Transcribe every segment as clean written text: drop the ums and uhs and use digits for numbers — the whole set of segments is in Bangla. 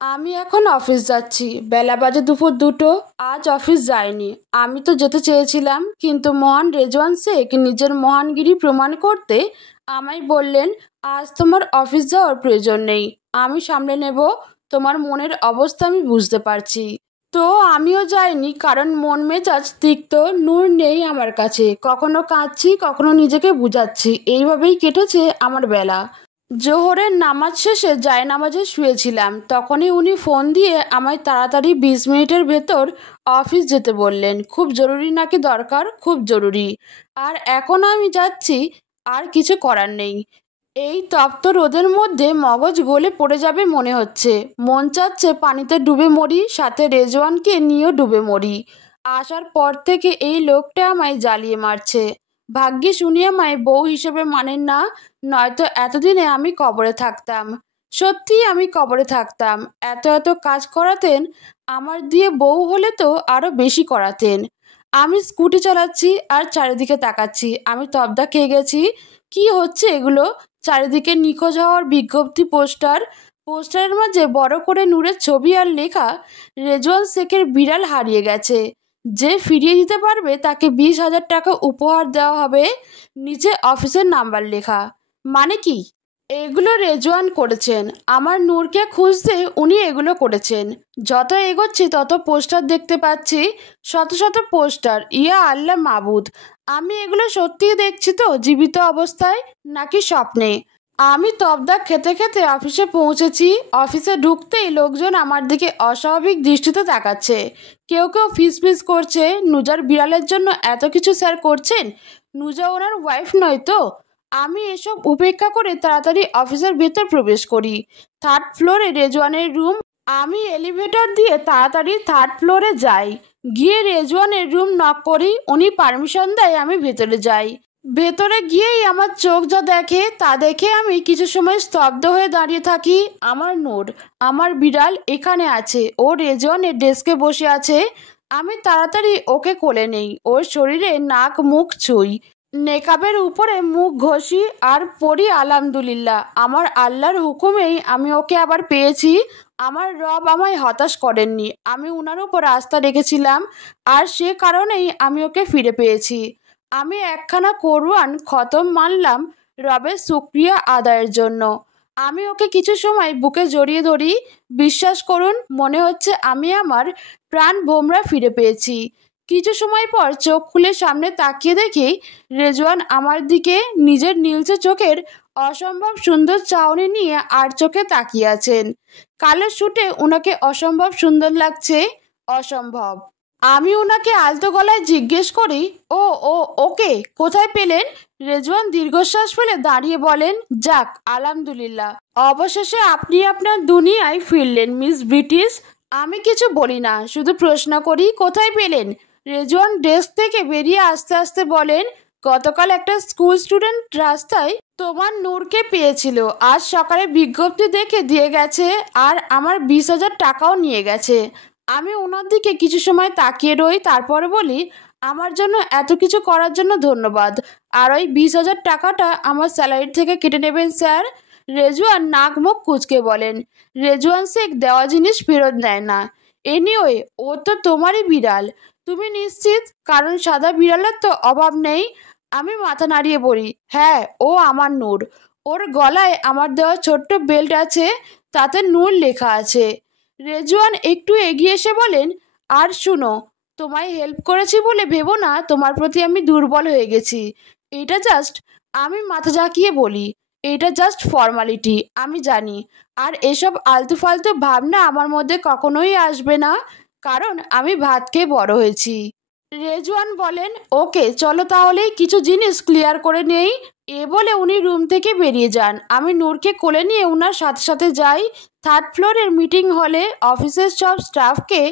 আমি এখন অফিস যাচ্ছি। বেলা বাজে দুপুর 2টো। আজ অফিস যাইনি। আমি তো যেতে চেয়েছিলাম, কিন্তু মহান রেজওয়ান শেখ নিজের মহানগিরি প্রমাণ করতে আমায় বললেন, আজ তোমার অফিস যাওয়ার প্রয়োজন নেই, আমি সামলে নেব। তোমার মনের অবস্থা আমি বুঝতে পারছি। তো আমিও যাইনি, কারণ মন মেজাজ তিক্ত। নূর নেই আমার কাছে। কখনো কাঁদছি, কখনো নিজেকে বুঝাচ্ছি। এইভাবেই কেটেছে আমার বেলা। জোহরের নামাজ শেষে জায়নামাজে শুয়েছিলাম, তখনই উনি ফোন দিয়ে আমায় তাড়াতাড়ি 20 মিনিটের ভেতর অফিস যেতে বললেন। খুব জরুরি নাকি দরকার? খুব জরুরি। আর এখন আমি যাচ্ছি। আর কিছু করার নেই। এই তপ্ত রোদের মধ্যে মগজ গলে পড়ে যাবে মনে হচ্ছে। মন চাচ্ছে পানিতে ডুবে মরি, সাথে রেজওয়ানকে নিয়েও ডুবে মরি। আসার পর থেকে এই লোকটা আমায় জ্বালিয়ে মারছে। ভাগ্যিস উনি আমায় বউ হিসেবে মানেন না, নয়তো এতদিনে আমি কবরে থাকতাম। সত্যিই আমি কবরে থাকতাম। এত এত কাজ করাতেন। আমার দিয়ে বউ হলে তো আরো বেশি করাতেন। আমি স্কুটি চালাচ্ছি আর চারিদিকে তাকাচ্ছি। আমি তবদা খেয়ে গেছি। কি হচ্ছে এগুলো? চারিদিকে নিখোঁজ হওয়ার বিজ্ঞপ্তি পোস্টার। পোস্টারের মাঝে বড় করে নূরের ছবি আর লেখা, রেজওয়ান শেখের বিড়াল হারিয়ে গেছে। যে ফিরিয়ে দিতে পারবে তাকে 20,000 টাকা উপহার দেওয়া হবে। নিচে অফিসের নাম্বার লেখা। মানে কি? এগুলো রেজওয়ান করেছেন। আমার নূরকে খুঁজতে উনি এগুলো করেছেন। যত এগোচ্ছি তত পোস্টার দেখতে পাচ্ছি। শত শত পোস্টার। ইয়া আল্লাহ মাবুদ! আমি এগুলো সত্যিই দেখছি তো জীবিত অবস্থায়, নাকি স্বপ্নে? আমি তবদা খেতে খেতে অফিসে পৌঁছেছি। অফিসে ঢুকতেই লোকজন আমার দিকে অস্বাভাবিক দৃষ্টিতে তাকাচ্ছে। কেউ কেউ ফিসফিস করছে, নুজার বিড়ালের জন্য এত কিছু স্যার করছেন। নুজা ওনার ওয়াইফ নয় তো? আমি এসব উপেক্ষা করে তাড়াতাড়ি অফিসের ভেতর প্রবেশ করি। 3rd ফ্লোরে রেজওয়ানের রুম। আমি এলিভেটর দিয়ে তাড়াতাড়ি 3rd ফ্লোরে যাই। গিয়ে রেজওয়ানের রুম নক করি। উনি পারমিশন দেয়, আমি ভেতরে যাই। ভেতরে গিয়েই আমার চোখ যা দেখে তা দেখে আমি কিছু সময় স্তব্ধ হয়ে দাঁড়িয়ে থাকি। আমার নূর, আমার বিড়াল এখানে আছে। ও রেজওয়ানের ডেস্কে বসে আছে। আমি তাড়াতাড়ি ওকে কোলে নেই। ওর শরীরে নাক মুখ ছুঁই। নেকাবের উপরে মুখ ঘষি আর পড়ি আলহামদুলিল্লাহ, আমার আল্লাহর হুকুমেই আমি ওকে আবার পেয়েছি। আমার রব আমায় হতাশ করেননি। আমি উনার উপর আস্থা রেখেছিলাম, আর সে কারণেই আমি ওকে ফিরে পেয়েছি। আমি একখানা কোরআন খতম মানলাম রবের শুকরিয়া আদায়ের জন্য। আমি ওকে কিছু সময় বুকে জড়িয়ে ধরি। বিশ্বাস করুন, মনে হচ্ছে আমি আমার প্রাণ ভোমরা ফিরে পেয়েছি। কিছু সময় পর চোখ খুলে সামনে তাকিয়ে দেখি রেজওয়ান আমার দিকে নিজের নীলচে চোখের অসম্ভব সুন্দর চাহনি নিয়ে আর চোখে তাকিয়ে আছেন। কালো শুটে ওনাকে অসম্ভব সুন্দর লাগছে। অসম্ভব। আমি ওনাকে আলতো গলায় জিজ্ঞেস করি, ও ও ওকে কোথায় পেলেন? রেজওয়ান দীর্ঘশ্বাস ফেলে দাঁড়িয়ে বলেন, যাক আলহামদুলিল্লাহ, অবশেষে আপনি আপনার দুনিয়ায় ফিরলেন মিস ব্রিটিশ। আমি কিছু বলি না, শুধু প্রশ্ন করি, কোথায় পেলেন? রেজওয়ান ডেস্ক থেকে বেরিয়ে আস্তে আস্তে বলেন, গতকাল একটা স্কুল স্টুডেন্ট রাস্তায় তোমার নূরকে পেয়েছিল। আজ সকালে বিজ্ঞপ্তি দেখে দিয়ে গেছে, আর আমার 20,000 টাকাও নিয়ে গেছে। আমি ওনার দিকে কিছু সময় তাকিয়ে রই, তারপরে বলি, আমার জন্য এত কিছু করার জন্য ধন্যবাদ। আর ওই 20,000 টাকাটা আমার স্যালারি থেকে কেটে নেবেন স্যার। রেজওয়ান নাক মুখ কুঁচকে বলেন, রেজওয়ান শেখ দেওয়া জিনিস ফেরত নেয় না। এনিওয়ে, ও তো তোমারই বিড়াল। তুমি নিশ্চিত? কারণ সাদা বিড়ালের তো অভাব নেই। আমি মাথা নাড়িয়ে বলি, হ্যাঁ, ও আমার নূর। ওর গলায় আমার দেওয়া ছোট্ট বেল্ট আছে, তাতে নূর লেখা আছে। রেজওয়ান একটু এগিয়ে এসে বলেন, আর শুনো, তোমায় হেল্প করেছি বলে ভেবো না তোমার প্রতি আমি দুর্বল হয়ে গেছি। এটা জাস্ট, আমি মাথা ঝাঁকিয়ে বলি, এটা জাস্ট ফর্মালিটি, আমি জানি। আর এসব আলতু ফালতু ভাবনা আমার মধ্যে কখনোই আসবে না, কারণ আমি ভাত খেয়ে বড় হয়েছি। রেজওয়ান বলেন, ওকে চলো তাহলে কিছু জিনিস ক্লিয়ার করে নেই। এ বলে উনি রুম থেকে বেরিয়ে যান। আমি নূরকে কোলে নিয়ে ওনার সাথে সাথে যাই 3rd ফ্লোরের মিটিং হলে। অফিসের সব স্টাফকে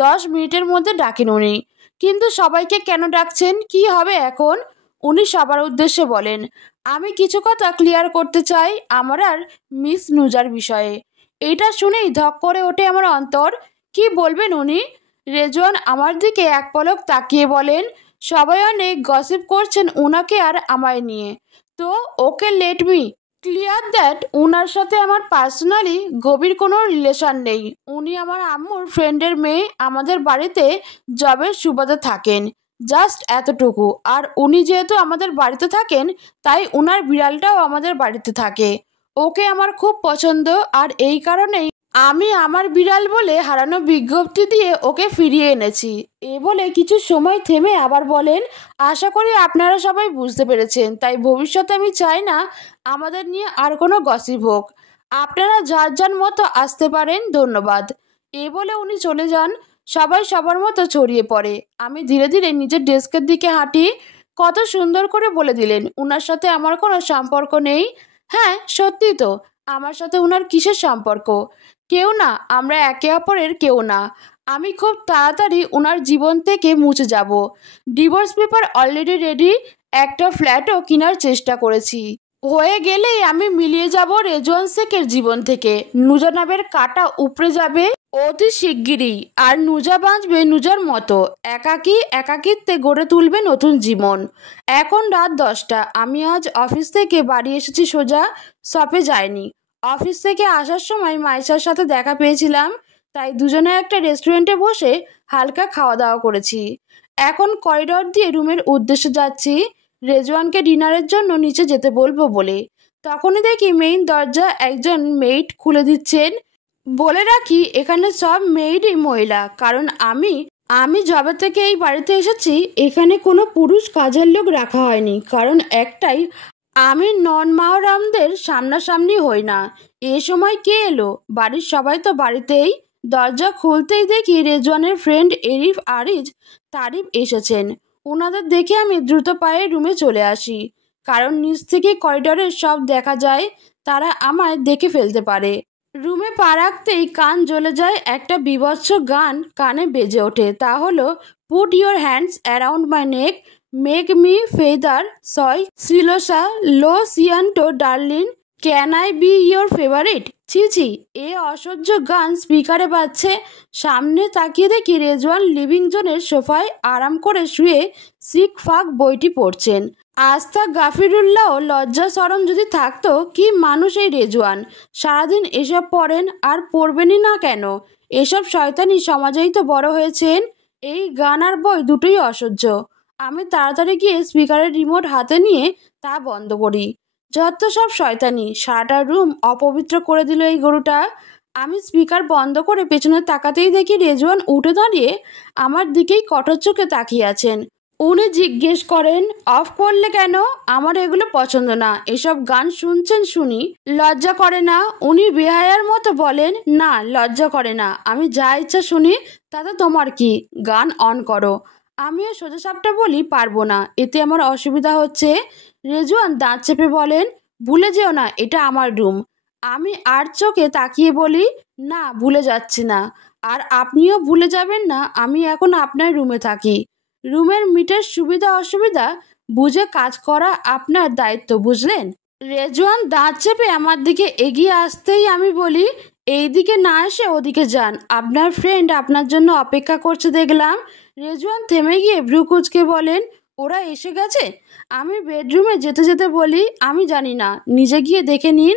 10 মিনিটের মধ্যে ডাকেন উনি। কিন্তু সবাইকে কেন ডাকছেন? কি হবে এখন? উনি সবার উদ্দেশ্যে বলেন, আমি কিছু কথা ক্লিয়ার করতে চাই আমার আর মিস নুজার বিষয়ে। এইটা শুনেই ধক করে ওঠে আমার অন্তর। কি বলবেন উনি? রেজওয়ান আমার দিকে এক পলক তাকিয়ে বলেন, সবাই অনেক গসিপ করছেন উনাকে আর আমায় নিয়ে। তো okay let me clear that উনার সাথে আমার পার্সোনালি গভীর কোনো রিলেশন নেই। উনি আমার আম্মুর ফ্রেন্ডের মেয়ে, আমাদের বাড়িতে জবের সুবাদে থাকেন, জাস্ট এতটুকু। আর উনি যেহেতু আমাদের বাড়িতে থাকেন, তাই উনার বিড়ালটাও আমাদের বাড়িতে থাকে। ওকে আমার খুব পছন্দ, আর এই কারণেই আমি আমার বিড়াল বলে হারানো বিজ্ঞপ্তি দিয়ে ওকে ফিরিয়ে এনেছি। এ বলে কিছু সময় থেমে আবার বলেন, আশা করি আপনারা সবাই বুঝতে পেরেছেন। তাই ভবিষ্যতে আমি চাই না আমাদের নিয়ে আর কোনো গসিপ হোক। আপনারা যার যার মতো আসতে পারেন, ধন্যবাদ। এ বলে উনি চলে যান। সবাই সবার মতো ছড়িয়ে পড়ে। আমি ধীরে ধীরে নিজের ডেস্কের দিকে হাঁটি। কত সুন্দর করে বলে দিলেন উনার সাথে আমার কোনো সম্পর্ক নেই। হ্যাঁ, সত্যি তো, আমার সাথে উনার কিসের সম্পর্ক? কেউ না, আমরা একে অপরের কেউ না। আমি খুব তাড়াতাড়ি উনার জীবন থেকে মুছে যাব। Divorce paper already ready. একটা ফ্ল্যাটও কেনার চেষ্টা করেছি। হয়ে গেলেই আমি মিলিয়ে যাব রেজওয়ান শেখের জীবন থেকে। নুজা নামের কাঁটা উপড়ে যাবে অতি শিগগিরই, আর নুজা বাঁচবে নুজার মতো। একাকিত্বে গড়ে তুলবে নতুন জীবন। এখন রাত 10টা। আমি আজ অফিস থেকে বাড়ি এসেছি, সোজা শপে যাইনি। অফিস থেকে আসার সময় মাইশার সাথে দেখা পেয়েছিলাম, তাই দুজনে একটা রেস্টুরেন্টে বসে হালকা খাওয়া দাওয়া করেছি। এখন করিডর দিয়ে রুমের উদ্দেশ্যে যাচ্ছি, রেজওয়ানকে ডিনারের জন্য নিচে যেতে বলবো বলে। তখনই দেখি মেইন দরজা একজন মেইড খুলে দিচ্ছেন। বলে রাখি, এখানে সব মেইডই মহিলা, কারণ আমি যবে থেকে এই বাড়িতে এসেছি এখানে কোনো পুরুষ কাজের লোক রাখা হয়নি, কারণ একটাই, আমি নন মাহরামদের সামনাসামনি হই না। এ সময় কে এলো? বাড়ির সবাই তো বাড়িতেই। দরজা খুলতেই দেখি রেজওয়ানের ফ্রেন্ড এরিফ আরিজ তারিফ এসেছেন। ওনাদের দেখে আমি দ্রুত পায়ে রুমে চলে আসি, কারণ নিচ থেকে করিডোরের সব দেখা যায়, তারা আমায় দেখে ফেলতে পারে। রুমে পা রাখতেই কান জ্বলে যায়। একটা বীভৎস গান কানে বেজে ওঠে, তা হলো put your hands around my neck, make me ফেদার সয় সিলোসা লো সিয়ান্টো darling, can I be your favourite. ছি ছি, এ অসহ্য গান স্পিকারে বাজছে। সামনে তাকিয়ে দেখি রেজওয়ান লিভিং জোনের সোফায় আরাম করে শুয়ে সিক ফাক বইটি পড়ছেন। আস্থা গাফিরুল্লাহ, লজ্জা শরম যদি থাকতো, কি মানুষ এই রেজওয়ান! সারাদিন এসব পড়েন, আর পড়বেনই না কেন? এসব শয়তানি সমাজেই তো বড় হয়েছেন। এই গান আর বই দুটোই অসহ্য। আমি তাড়াতাড়ি গিয়ে স্পিকারের রিমোট হাতে নিয়ে তা বন্ধ করি। যত সব শয়তানি, সারাটা রুম অপবিত্র করে দিল এই গরুটা। আমি স্পিকার বন্ধ করে পেছনে তাকাতেই দেখি রেজওয়ান উঠে দাঁড়িয়ে আমার দিকেই কঠোর চোখে তাকিয়ে আছেন। উনি জিজ্ঞেস করেন, অফ করলে কেন? আমার এগুলো পছন্দ না। এসব গান শুনছেন শুনি লজ্জা করে না? উনি বেহায়ার মতো বলেন, না লজ্জা করে না, আমি যা ইচ্ছা শুনি, তাতে তোমার কি? গান অন করো। আমিও সোজাসাপটা বলি, পারবো না, এতে আমার অসুবিধা হচ্ছে। রেজওয়ান দাঁত চেপে বলেন, ভুলে যেও না এটা আমার রুম। আমি আর চোখে তাকিয়ে বলি, না ভুলে যাচ্ছি না। আর আপনিও ভুলে যাবেন না আমি এখন আপনার রুমে থাকি। রুমের মিটার সুবিধা অসুবিধা বুঝে কাজ করা আপনার দায়িত্ব, বুঝলেন? রেজওয়ান দাঁত চেপে আমার দিকে এগিয়ে আসতেই আমি বলি, এই দিকে না এসে ওদিকে যান, আপনার ফ্রেন্ড আপনার জন্য অপেক্ষা করছে দেখলাম। রেজওয়ান থেমে গিয়ে ভ্রু কুঁচকে বলেন, ওরা এসে গেছে? আমি বেডরুমে যেতে যেতে বলি, আমি জানি না, নিজে গিয়ে দেখে নিন।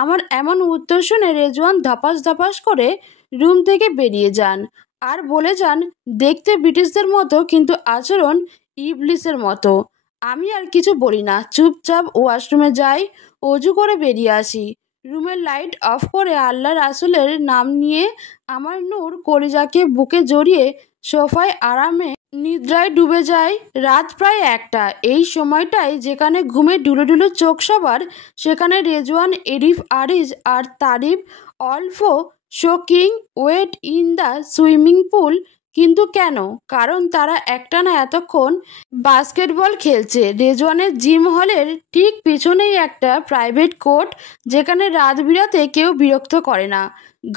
আমার এমন উত্তর শুনে রেজওয়ান ধপাস ধপাস করে রুম থেকে বেরিয়ে যান, আর বলে যান, দেখতে ব্রিটিশদের মতো কিন্তু আচরণ ইবলিসের মতো। আমি আর কিছু বলি না, চুপচাপ ওয়াশরুমে যাই, অজু করে বেরিয়ে আসি। রুমের লাইট অফ করে আল্লাহ রাসুলের নাম নিয়ে আমার নূর কলিজাকে বুকে জড়িয়ে সোফায় আরামে নিদ্রায় ডুবে যায়। রাত প্রায় 1টা। এই সময়টায় যেখানে ঘুমে ঢুলো ঢুলো চোখ সবার, সেখানে রেজওয়ান, এরিফ আরিজ আর তারিফ অল্পো soaking wet in the swimming pool. কিন্তু কেন? কারণ তারা একটানা এতক্ষণ বাস্কেটবল খেলছে। রেজওয়ানের জিম হলের ঠিক পিছনেই একটা প্রাইভেট কোর্ট, যেখানে রাত বিরাতে কেউ বিরক্ত করে না।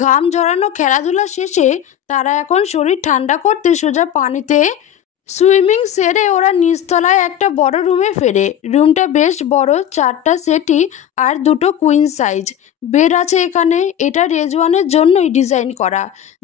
ঘাম ঝরানো খেলাধুলা শেষে তারা এখন শরীর ঠান্ডা করতে সোজা পানিতে সুইমিং সেরে ওরা নিচতলায় একটা বড় রুমে ফেরে। রুমটা বেশ বড়, 4টা সেটি আর 2টো কুইন সাইজ বেড আছে এখানে। এটা রেজওয়ানের জন্যই ডিজাইন করা,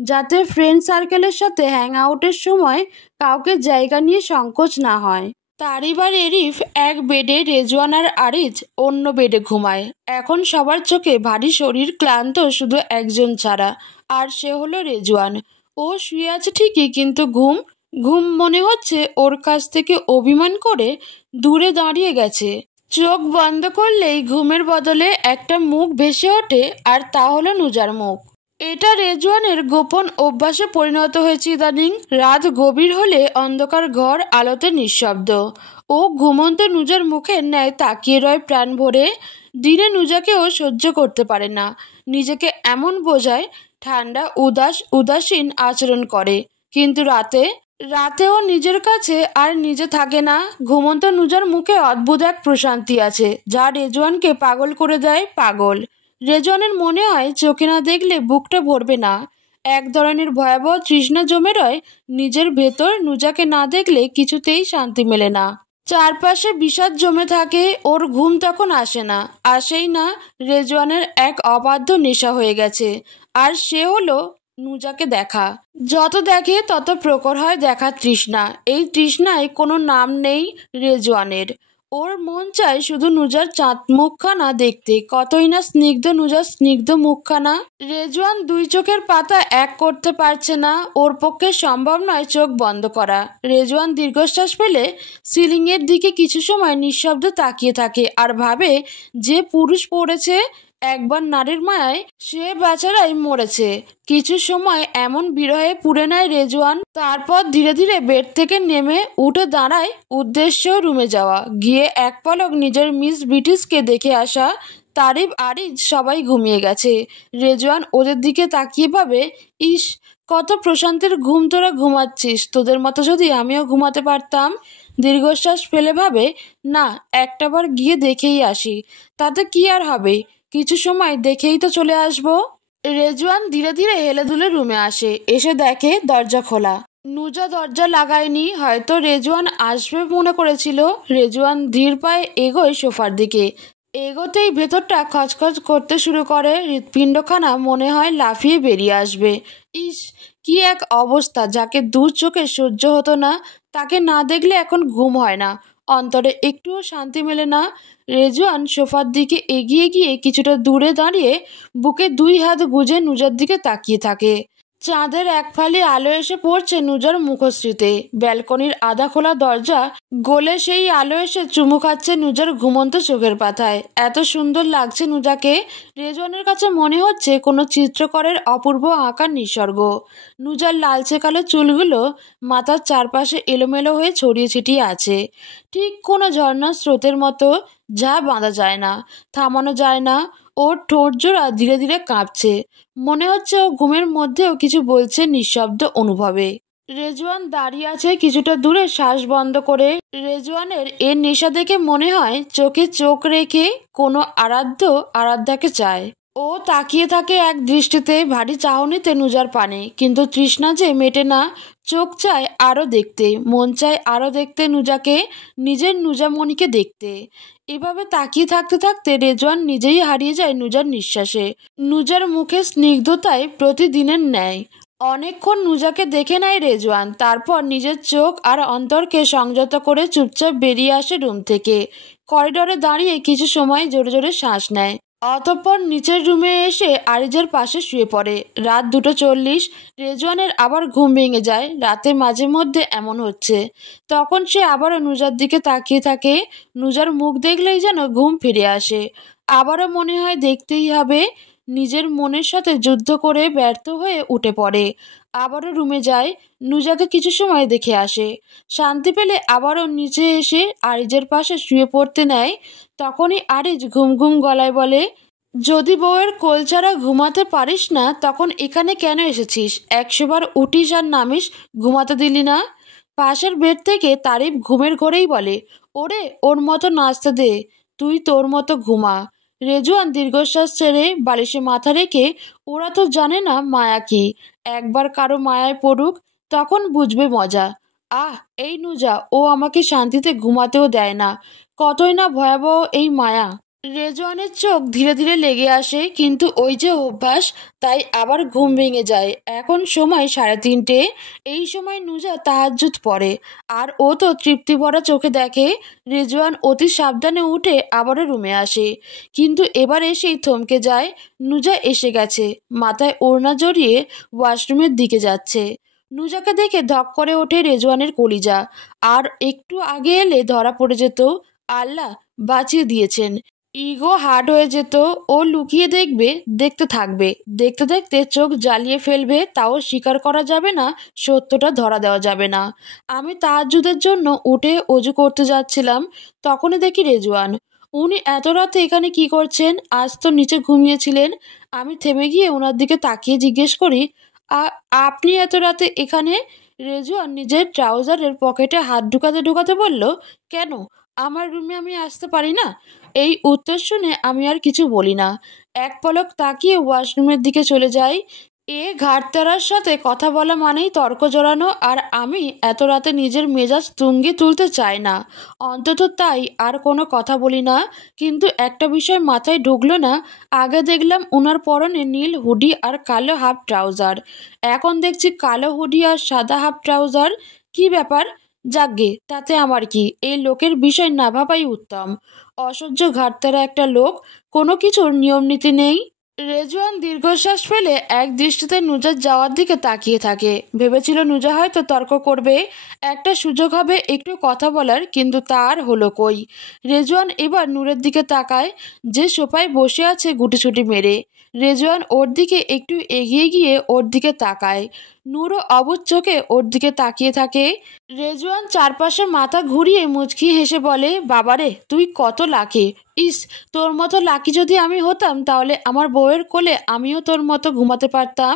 যাতে ফ্রেন্ড সার্কেলের সাথে হ্যাং আউটের সময় কাউকে জায়গা নিয়ে সংকোচ না হয়। তারিব আর এরিফ এক বেডে, রেজওয়ান আর আরিজ অন্য বেডে ঘুমায়। এখন সবার চোখে ভারী শরীর, ক্লান্ত শুধু একজন ছাড়া, আর সে হলো রেজওয়ান। ও শুয়ে আছে ঠিকই, কিন্তু ঘুম ঘুম মনে হচ্ছে ওর কাছ থেকে অভিমান করে দূরে দাঁড়িয়ে গেছে। চোখ বন্ধ করলেই ঘুমের বদলে একটা মুখ ভেসে ওঠে, আর তা হলো নুজার মুখ। এটা রেজওয়ানের গোপন অভ্যাসে পরিণত হয়েছে ইদানিং। রাত গভীর হলে অন্ধকার ঘর, আলোতে নিঃশব্দ, ও ঘুমন্ত নুজার মুখের ন্যায় তাকিয়ে রয় প্রাণ ভরে। দিনে নুজাকেও সহ্য করতে পারে না, নিজেকে এমন বোঝায়, ঠান্ডা উদাসীন আচরণ করে। কিন্তু রাতেও নিজের কাছে আর নিজে থাকে না। ঘুমন্ত নুজার মুখে অদ্ভুত এক প্রশান্তি আছে, যা রেজওয়ানকে পাগল করে দেয়। পাগল রেজওয়ানের মনে হয় চোখে না দেখলে বুকটা ভরবে না। এক ধরনের ভয়াবহ তৃষ্ণা জমে রয় নিজের ভেতর। নুজাকে না দেখলে কিছুতেই শান্তি মেলে না। চারপাশে বিষাদ জমে থাকে। ওর ঘুম তখন আসেই না। রেজওয়ানের এক অবাধ্য নেশা হয়ে গেছে, আর সে হলো নুজাকে দেখা। যত দেখে তত প্রখর হয় দেখার তৃষ্ণা। এই তৃষ্ণায় কোনো নাম নেই রেজওয়ানের। ওর মন চায় শুধু নুজার চাঁদ মুখখানা দেখতে, কতই না স্নিগ্ধ নুজার স্নিগ্ধ মুখখানা। রেজওয়ান দুই চোখের পাতা এক করতে পারছে না। ওর পক্ষে সম্ভব নয় চোখ বন্ধ করা। রেজওয়ান দীর্ঘশ্বাস ফেলে সিলিংয়ের দিকে কিছু সময় নিঃশব্দে তাকিয়ে থাকে, আর ভাবে, যে পুরুষ পড়েছে একবার নারীর মায়ায়, সে বেচারাই মরেছে। কিছু সময় এমন বিরহে পুড়ে নেয় রেজওয়ান। তারপর ধীরে ধীরে বেড থেকে নেমে উঠে দাঁড়ায়, উদ্দেশ্য রুমে যাওয়া, গিয়ে এক পলক নিজের মিস ব্রিটিশকে দেখে আসা। তারিব, আরিজ সবাই ঘুমিয়ে গেছে। রেজওয়ান ওদের দিকে তাকিয়ে ভাবে, ইস, কত প্রশান্তির ঘুম তোরা ঘুমাচ্ছিস। তোদের মতো যদি আমিও ঘুমাতে পারতাম। দীর্ঘশ্বাস ফেলে ভাবে, না, একটাবার গিয়ে দেখেই আসি, তাতে কি আর হবে, কিছু সময় দেখেই তো চলে আসবো। রেজওয়ান ধীরে ধীরে হেলে দুলে রুমে আসে। এসে দেখে দরজা খোলা। নুজা দরজা লাগায়নি, হয়তো রেজওয়ান আসবে মনে করেছিল। রেজওয়ান ধীর পায়ে এগোয় সোফার দিকে। এগোতেই ভেতরটা খচখচ করতে শুরু করে। হৃৎপিণ্ডখানা মনে হয় লাফিয়ে বেরিয়ে আসবে। ইস, কি এক অবস্থা! যাকে দু চোখে সহ্য হতো না, তাকে না দেখলে এখন ঘুম হয় না, অন্তরে একটুও শান্তি মেলে না। রেজওয়ান সোফার দিকে এগিয়ে গিয়ে কিছুটা দূরে দাঁড়িয়ে বুকে দুই হাত গুজে নুজার দিকে তাকিয়ে থাকে। চাঁদের এক ফালি আলো এসে পড়ছে নুজার মুখশ্রীতে। ব্যালকনির আধা খোলা দরজা গলে সেই আলো এসে চুমু খাচ্ছে নুজার ঘুমন্ত চোখের পাতায়। এত সুন্দর লাগছে নুজাকে। রেজওয়ানের কাছে মনে হচ্ছে কোনো চিত্রকরের অপূর্ব আঁকার নিসর্গ। নুজার লালচে কালো চুলগুলো মাথার চারপাশে এলোমেলো হয়ে ছড়িয়ে ছিটিয়ে আছে, ঠিক কোনো ঝর্ণার স্রোতের মতো, যা বাঁধা যায় না, থামানো যায় না। ওর ঠোঁট জোড়া ধীরে ধীরে কাঁপছে। মনে হচ্ছে ও ঘুমের মধ্যেও কিছু বলছে নিঃশব্দ অনুভবে। রেজওয়ান দাঁড়িয়ে আছে কিছুটা দূরে, শ্বাস বন্ধ করে। রেজওয়ানের এর নেশা দেখে মনে হয় চোখে চোখ রেখে কোনো আরাধ্যাকে চায়। ও তাকিয়ে থাকে এক দৃষ্টিতে, ভারী চাহনিতে নুজার পানে, কিন্তু তৃষ্ণা যে মেটে না। চোখ চায় আরও দেখতে, মন চায় আরও দেখতে নুজাকে, নিজের নুজামণিকে দেখতে। এভাবে তাকিয়ে থাকতে থাকতে রেজওয়ান নিজেই হারিয়ে যায় নুজার নিঃশ্বাসে, নুজার মুখে স্নিগ্ধতায়। প্রতিদিনের ন্যায় অনেকক্ষণ নুজাকে দেখে নেয় রেজওয়ান। তারপর নিজের চোখ আর অন্তরকে সংযত করে চুপচাপ বেরিয়ে আসে রুম থেকে। করিডোরে দাঁড়িয়ে কিছু সময় জোরে জোরে শ্বাস নেয়। অতঃপর নিচের রুমে এসে আরিজের পাশে শুয়ে পড়ে। রাত 2:40। রেজওয়ানের আবার ঘুম ভেঙে যায়। রাতে মাঝে মধ্যে এমন হচ্ছে। তখন সে আবারও নুজার দিকে তাকিয়ে থাকে। নুজার মুখ দেখলেই যেন ঘুম ফিরে আসে। আবারও মনে হয় দেখতেই হবে। নিজের মনের সাথে যুদ্ধ করে ব্যর্থ হয়ে উঠে পড়ে। আবারও রুমে যায়, নুজাকে কিছু সময় দেখে আসে। শান্তি পেলে আবারও নিচে এসে আরিজের পাশে শুয়ে পড়তে নেয়। তখনই আরিজ ঘুম ঘুম গলায় বলে, যদি বউয়ের কোল ছাড়া ঘুমাতে পারিস না, তখন এখানে কেন এসেছিস? 100 বার উঠিস আর নামিস, ঘুমাতে দিলি না। পাশের বেড থেকে তারিফ ঘুমের ঘোরেই বলে, ওরে, ওর মতো নাচতে দে, তুই তোর মতো ঘুমা। রেজওয়ান দীর্ঘশ্বাস ছেড়ে বালিশে মাথা রেখে, ওরা তো জানে না মায়া কি। একবার কারো মায়ায় পড়ুক, তখন বুঝবে মজা। আহ, এই নুজা, ও আমাকে শান্তিতে ঘুমাতেও দেয় না। কতই না ভয়াবহ এই মায়া। রেজওয়ানের চোখ ধীরে ধীরে লেগে আসে, কিন্তু ওই যে অভ্যাস, তাই আবার ঘুম ভেঙে যায়। এখন সময় 3:30। এই সময় নুজা তাহাজ্জুদ পড়ে, আর ও তো তৃপ্তি ভরা চোখে দেখে রেজওয়ান অতি সাবধানে উঠে আবারও রুমে আসে। কিন্তু এবার এসেই থমকে যায়। নুজা এসে গেছে, মাথায় ওড়না জড়িয়ে ওয়াশরুমের দিকে যাচ্ছে। নুজাকে দেখে ধক করে ওঠে রেজওয়ানের কলিজা। আর একটু আগে এলে ধরা পড়ে যেত। আল্লাহ বাঁচিয়ে দিয়েছেন। ইগো হার্ট হয়ে যেত। ও লুকিয়ে দেখবে, দেখতে থাকবে, দেখতে দেখতে চোখ জ্বালিয়ে ফেলবে, তাও স্বীকার করা যাবে না, সত্যটা ধরা দেওয়া যাবে না। আমি তাহাজ্জুদের জন্য উঠে অজু করতে যাচ্ছিলাম, তখনই দেখি রেজওয়ান। উনি এত রাতে এখানে কি করছেন? আজ তো নিচে ঘুমিয়েছিলেন। আমি থেমে গিয়ে ওনার দিকে তাকিয়ে জিজ্ঞেস করি, আপনি এত রাতে এখানে?" রেজওয়ান নিজের ট্রাউজারের পকেটে হাত ঢুকাতে ঢুকাতে বলল, "কেন, আমার রুমে আমি আসতে পারি না?" এই উত্তর শুনে আমি আর কিছু বলি না। এক পলক তাকিয়ে ওয়াশরুমের দিকে চলে যাই। ঘাড়তেরার সাথে কথা বলা মানেই তর্ক জড়ানো, আর আমি এত রাতে নিজের মেজাজ তুঙ্গে তুলতে চাই না। অন্তত তাই আর কোনো কথা বলি না। কিন্তু একটা বিষয় মাথায় ঢুকলো না। আগে দেখলাম ওনার পরনে নীল হুডি আর কালো হাফ ট্রাউজার, এখন দেখছি কালো হুডি আর সাদা হাফ ট্রাউজার। কি ব্যাপার? যাকগে, তাতে আমার কি? এই লোকের বিষয় না ভাবাই উত্তম। অসহ্য ঘাটতেরা একটা লোক, কোনো কিছুর নিয়ম নীতি নেই। রেজওয়ান দীর্ঘশ্বাস ফেলে এক দৃষ্টিতে নুজার যাওয়ার দিকে তাকিয়ে থাকে। ভেবেছিল নুজা হয়তো তর্ক করবে, একটা সুযোগ হবে একটু কথা বলার, কিন্তু তার হলো কই। রেজওয়ান এবার নূরের দিকে তাকায়, যে সোফায় বসে আছে গুটিছুটি মেরে। রেজওয়ান ওর দিকে একটু এগিয়ে গিয়ে ওর দিকে তাকায়। নূরও অবুঝ চোখে ওর দিকে তাকিয়ে থাকে। রেজওয়ান চারপাশে মাথা ঘুরিয়ে মুচকি হেসে বলে, "বাবারে, তুই কত লাকি! ইস, তোর মতো লাকি যদি আমি হতাম, তাহলে আমার বউয়ের কোলে আমিও তোর মতো ঘুমাতে পারতাম।"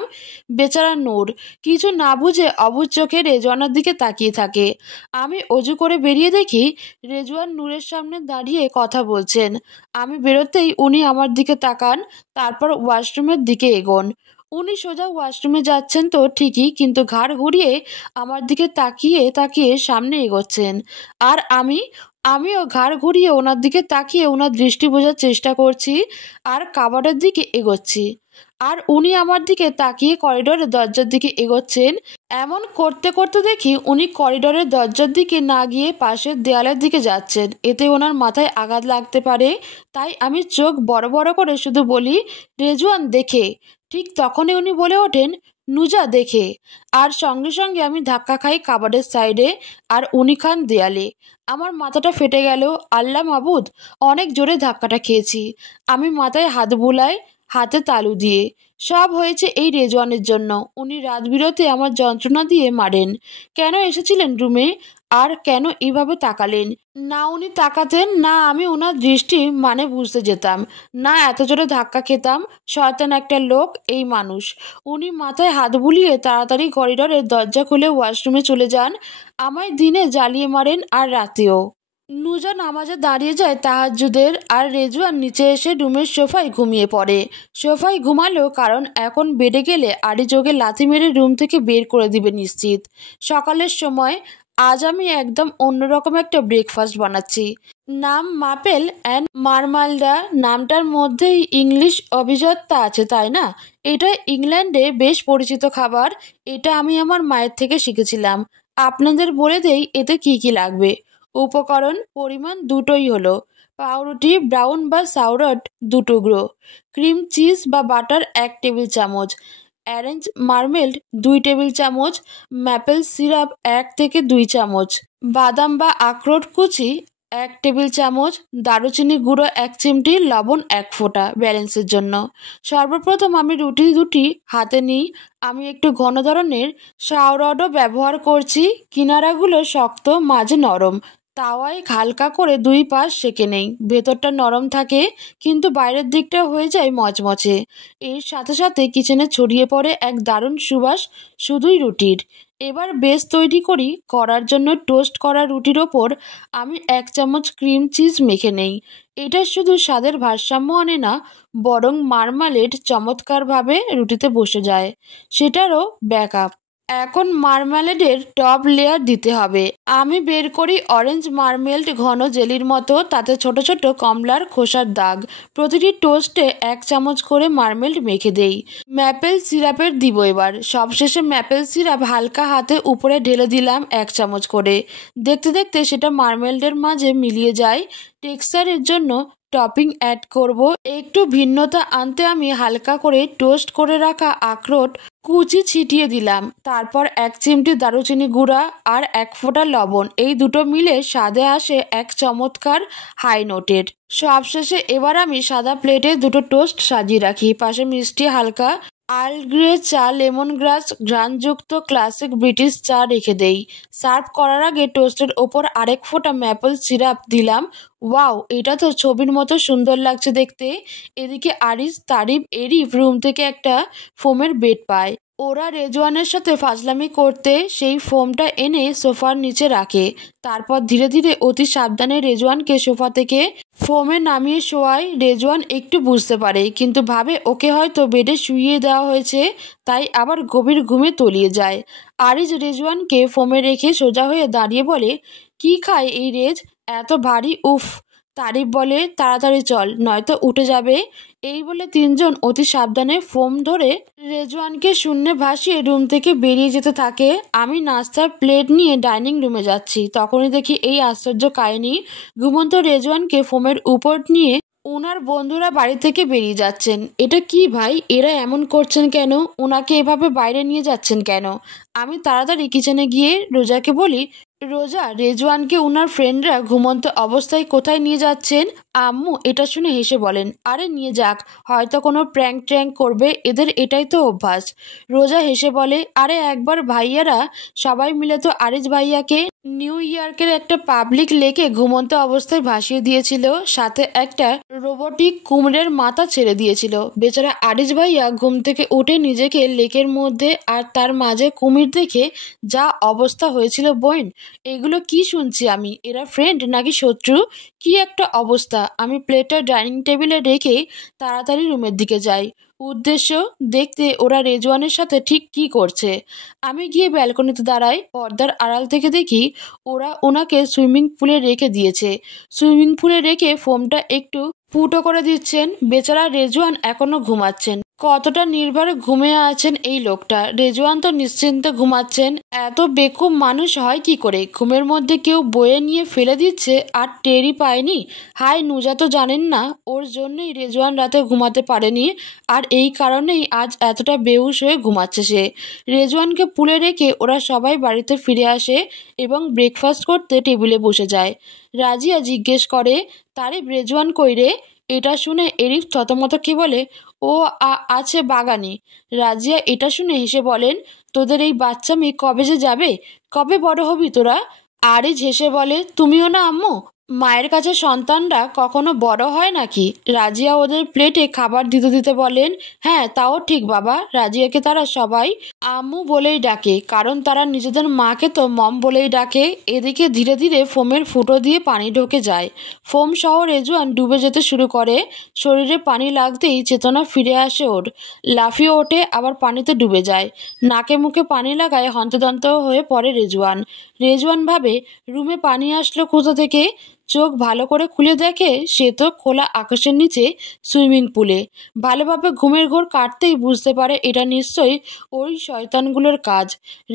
বেচারা নূর কিছু না বুঝে অবুঝ চোখে রেজওয়ানের দিকে তাকিয়ে থাকে। আমি অজু করে বেরিয়ে দেখি রেজওয়ান নূরের সামনে দাঁড়িয়ে কথা বলছেন। আমি বেরোতেই উনি আমার দিকে তাকান, তারপর ওয়াশরুমের দিকে এগোন। উনি সোজা ওয়াশরুমে যাচ্ছেন তো ঠিকই, কিন্তু ঘাড় ঘুরিয়ে আমার দিকে তাকিয়ে তাকিয়ে সামনে এগোচ্ছেন। আর আমিও ঘাড় ঘুরিয়ে ওনার দিকে তাকিয়ে ওনার দৃষ্টি বোঝার চেষ্টা করছি, আর কাবারের দিকে এগোচ্ছি। আর উনি আমার দিকে তাকিয়ে করিডোরের দরজার দিকে এগোচ্ছেন। এমন করতে করতে দেখি উনি করিডোরের দরজার দিকে না গিয়ে পাশের দেয়ালের দিকে যাচ্ছেন। এতে ওনার মাথায় আঘাত লাগতে পারে, তাই আমি চোখ বড় বড় করে শুধু বলি, "রেজওয়ান দেখে।" ঠিক তখনই উনি বলে ওঠেন, "নুজা দেখে।" আর সঙ্গে সঙ্গে আমি ধাক্কা খাই কাবারের সাইডে, আর উনি খান দেয়ালে। আমার মাথাটা ফেটে গেল। আল্লাহ মাবুদ, অনেক জোরে ধাক্কাটা খেয়েছি। আমি মাথায় হাত বুলাই, হাতে তালু দিয়ে। সব হয়েছে এই রেজওয়ানের জন্য। উনি রাত বিরতে আমার যন্ত্রণা দিয়ে মারেন। কেন এসেছিলেন রুমে? আর কেন এভাবে তাকালেন? না উনি তাকাতেন, না আমি ওনার দৃষ্টি মানে বুঝতে যেতাম, না এত জোরে ধাক্কা খেতাম। শয়তান একটা লোক এই মানুষ। উনি মাথায় হাত বুলিয়ে তাড়াতাড়ি করিডোরের দরজা খুলে ওয়াশরুমে চলে যান। আমায় দিনে জ্বালিয়ে মারেন, আর রাতেও। নুজা নামাজে দাঁড়িয়ে যায় তাহাজ্জুদের, আর রেজওয়ান নিচে এসে রুমের সোফায় ঘুমিয়ে পড়ে। সোফায় ঘুমালো কারণ এখন বেডে গেলে আড়ি যোগে লাথি মেরে রুম থেকে বের করে দিবে নিশ্চিত। সকালের সময় আজ আমি একদম অন্যরকম একটা ব্রেকফাস্ট বানাচ্ছি। নাম মাপেল অ্যান্ড মারমালডা। নামটার মধ্যেই ইংলিশ অভিজাততা আছে, তাই না? এটা ইংল্যান্ডে বেশ পরিচিত খাবার। এটা আমি আমার মায়ের থেকে শিখেছিলাম। আপনাদের বলে দেই এতে কি কি লাগবে। উপকরণ পরিমাণ দুটোই হলো: পাউরুটি ব্রাউন বা সাউরট 2 টুকরো, ক্রিম চিজ বা বাটার 1 টেবিল চামচ, অরেঞ্জ মার্মেল্ড 2 টেবিল চামচ, ম্যাপেল সিরাপ 1 থেকে 2 চামচ, বাদাম বা আখরোট কুচি 1 টেবিল চামচ, দারুচিনি গুঁড়ো 1 চিমটি, লবণ 1 ফোঁটা ব্যালেন্সের জন্য। সর্বপ্রথম আমি রুটি দুটি হাতে নিই। আমি একটু ঘন ধরনের সাউরডো ব্যবহার করছি। কিনারাগুলো শক্ত, মাঝে নরম। তাওয়ায় হালকা করে 2 পাশ সেঁকে নেই। ভেতরটা নরম থাকে, কিন্তু বাইরের দিকটা হয়ে যায় মচমচে। এর সাথে সাথে কিচেনে ছড়িয়ে পড়ে এক দারুণ সুবাস শুধুই রুটির। এবার বেস তৈরি করি। করার জন্য টোস্ট করা রুটির ওপর আমি 1 চামচ ক্রিম চিজ মেখে নেই। এটা শুধু স্বাদের ভারসাম্য আনে না, বরং মার্মালেড চমৎকারভাবে রুটিতে বসে যায়, সেটারও ব্যাকআপ। এখন মার্মালেডের টপ লেয়ার দিতে হবে। আমি বের করি অরেঞ্জ মার্মেল্ড ঘন জেলির মতো, তাতে ছোট ছোট কমলার খোসার দাগ। প্রতিটি টোস্টে 1 চামচ করে মার্মেল্ড মেখে দেই। ম্যাপেল সিরাপের দিব এবার। সবশেষে ম্যাপেল সিরাপ হালকা হাতে উপরে ঢেলে দিলাম 1 চামচ করে। দেখতে দেখতে সেটা মার্মেল্ডের মাঝে মিলিয়ে যায়। টেক্সচারের জন্য টপিং অ্যাড করব। একটু ভিন্নতা আনতে আমি হালকা করে টোস্ট করে রাখা আখরোট কুচি ছিটিয়ে দিলাম। তারপর 1 চিমটি দারুচিনি গুঁড়া আর 1 ফোঁটা লবণ, এই দুটো মিলে স্বাদে আসে এক চমৎকার হাই নোটের। সবশেষে এবার আমি সাদা প্লেটে দুটো টোস্ট সাজিয়ে রাখি। পাশে মিষ্টি হালকা আর্ল গ্রে চা, লেমন গ্রাস ঘ্রাণযুক্ত ক্লাসিক ব্রিটিশ চা রেখে দেই। সার্ভ করার আগে টোস্টের ওপর আরেক ফোঁটা ম্যাপল সিরাপ দিলাম। ওয়াও, এটা তো ছবির মতো সুন্দর লাগছে দেখতে। এদিকে আরিস তারিফ এরিফ রুম থেকে একটা ফোমের বেড পায়। ওরা রেজওয়ানের সাথে ফাজলামি করতে সেই ফোমটা এনে সোফার নিচে রাখে। তারপর ধীরে ধীরে অতি সাবধানে রেজওয়ানকে সোফা থেকে ফোমে নামিয়ে শোয়ায়। রেজওয়ান একটু বুঝতে পারে, কিন্তু ভাবে ওকে হয়তো বেডে শুইয়ে দেওয়া হয়েছে, তাই আবার গভীর ঘুমে তলিয়ে যায়। আরিজ রেজওয়ানকে ফোমে রেখে সোজা হয়ে দাঁড়িয়ে বলে, কি খায় এই রেজ, এত ভারী, উফ। তারিফ বলে, তাড়াতাড়ি চল, নয়তো উঠে যাবে। এই বলে তিনজন অতি সাবধানে ফোম ধরে রেজওয়ানকে শূন্যে ভাসিয়ে রুম থেকে বেরিয়ে যেতে থাকে। আমি নাস্তার প্লেট নিয়ে ডাইনিং রুমে যাচ্ছি, তখনই দেখি এই আশ্চর্য কাহিনী। ঘুমন্ত রেজওয়ানকে ফোমের উপর নিয়ে ওনার বন্ধুরা বাড়ি থেকে বেরিয়ে যাচ্ছেন। এটা কি ভাই, এরা এমন করছেন কেন? ওনাকে এভাবে বাইরে নিয়ে যাচ্ছেন কেন? আমি তাড়াতাড়ি কিচেনে গিয়ে রোজাকে বলি, রোজা, রেজওয়ানকে ওনার ফ্রেন্ডরা ঘুমন্ত অবস্থায় কোথায় নিয়ে যাচ্ছেন? আম্মু এটা শুনে হেসে বলেন, আরে নিয়ে যাক, হয়তো কোনো প্র্যাঙ্ক ট্র্যাঙ্ক করবে, এদের এটাই তো অভ্যাস। রোজা হেসে বলে, আরে একবার ভাইয়ারা সবাই মিলে তো আরিজ ভাইয়াকে নিউ ইয়র্কের একটা পাবলিক লেকে ঘুমন্ত অবস্থায় ভাসিয়ে দিয়েছিল, সাথে একটা রোবোটিক কুমিরের মাথা ছেড়ে দিয়েছিল। বেচারা আরিজ ভাইয়া ঘুম থেকে উঠে নিজেকে লেকের মধ্যে আর তার মাঝে কুমির দেখে যা অবস্থা হয়েছিল বোন। এগুলো কি শুনছি আমি? এরা ফ্রেন্ড নাকি শত্রু? কি একটা অবস্থা। আমি প্লেটটা ডাইনিং টেবিলে রেখে তাড়াতাড়ি রুমের দিকে যাই। উদ্দেশ্য দেখতে ওরা রেজওয়ানের সাথে ঠিক কি করছে। আমি গিয়ে ব্যালকনিতে দাঁড়াই। পর্দার আড়াল থেকে দেখি ওরা ওনাকে সুইমিং পুলে রেখে দিয়েছে। সুইমিং পুলে রেখে ফোমটা একটু ফুটো করে দিচ্ছেন। বেচারা রেজওয়ান এখনো ঘুমাচ্ছেন। কতটা নির্ভর ঘুমে আছেন এই লোকটা। রেজওয়ান তো নিশ্চিন্তে ঘুমাচ্ছেন। এত বেকুব মানুষ হয় কি করে? ঘুমের মধ্যে কেউ বয়ে নিয়ে ফেলে দিচ্ছে আর টেরই পায়নি। হাই, নুজা তো জানেন না, ওর জন্যই রেজওয়ান রাতে ঘুমাতে পারেনি, আর এই কারণেই আজ এতটা বেহুশ হয়ে ঘুমাচ্ছে সে। রেজওয়ানকে পুলে রেখে ওরা সবাই বাড়িতে ফিরে আসে এবং ব্রেকফাস্ট করতে টেবিলে বসে যায়। রাজিয়া জিজ্ঞেস করে, তারিফ, রেজওয়ান কই রে? এটা শুনে এরিফ থতমত খেয়ে বলে, ও আছে বাগানে। রাজিয়া এটা শুনে হেসে বলেন, তোদের এই বাচ্চামি কবে যে যাবে? কবে বড় হবি তোরা? আরিজ হেসে বলে, তুমিও না আম্মু, মায়ের কাছে সন্তানরা কখনো বড় হয় নাকি? রাজিয়া ওদের প্লেটে খাবার দিতে দিতে বলেন, হ্যাঁ তাও ঠিক বাবা। রাজিয়াকে তারা সবাই আম্মু বলেই ডাকে, কারণ তারা নিজেদের মাকে তো মম বলেই ডাকে। এদিকে ধীরে ধীরে ফোমের ফুটো দিয়ে পানি ঢোকে যায়। ফোম সহ রেজওয়ান ডুবে যেতে শুরু করে। শরীরে পানি লাগতেই চেতনা ফিরে আসে ওর। লাফিয়ে ওঠে, আবার পানিতে ডুবে যায়। নাকে মুখে পানি লাগায় হন্তদন্ত হয়ে পড়ে রেজওয়ান। রেজওয়ান ভাবে, রুমে পানি আসলো কোথা থেকে? চোখ ভালো করে খুলে দেখে সে তো খোলা আকাশের নিচে সুইমিং পুলে। ভালোভাবে ঘুমের ঘোর কাটতেই বুঝতে পারে এটা নিশ্চয়ই ওই শয়তানগুলোর কাজ।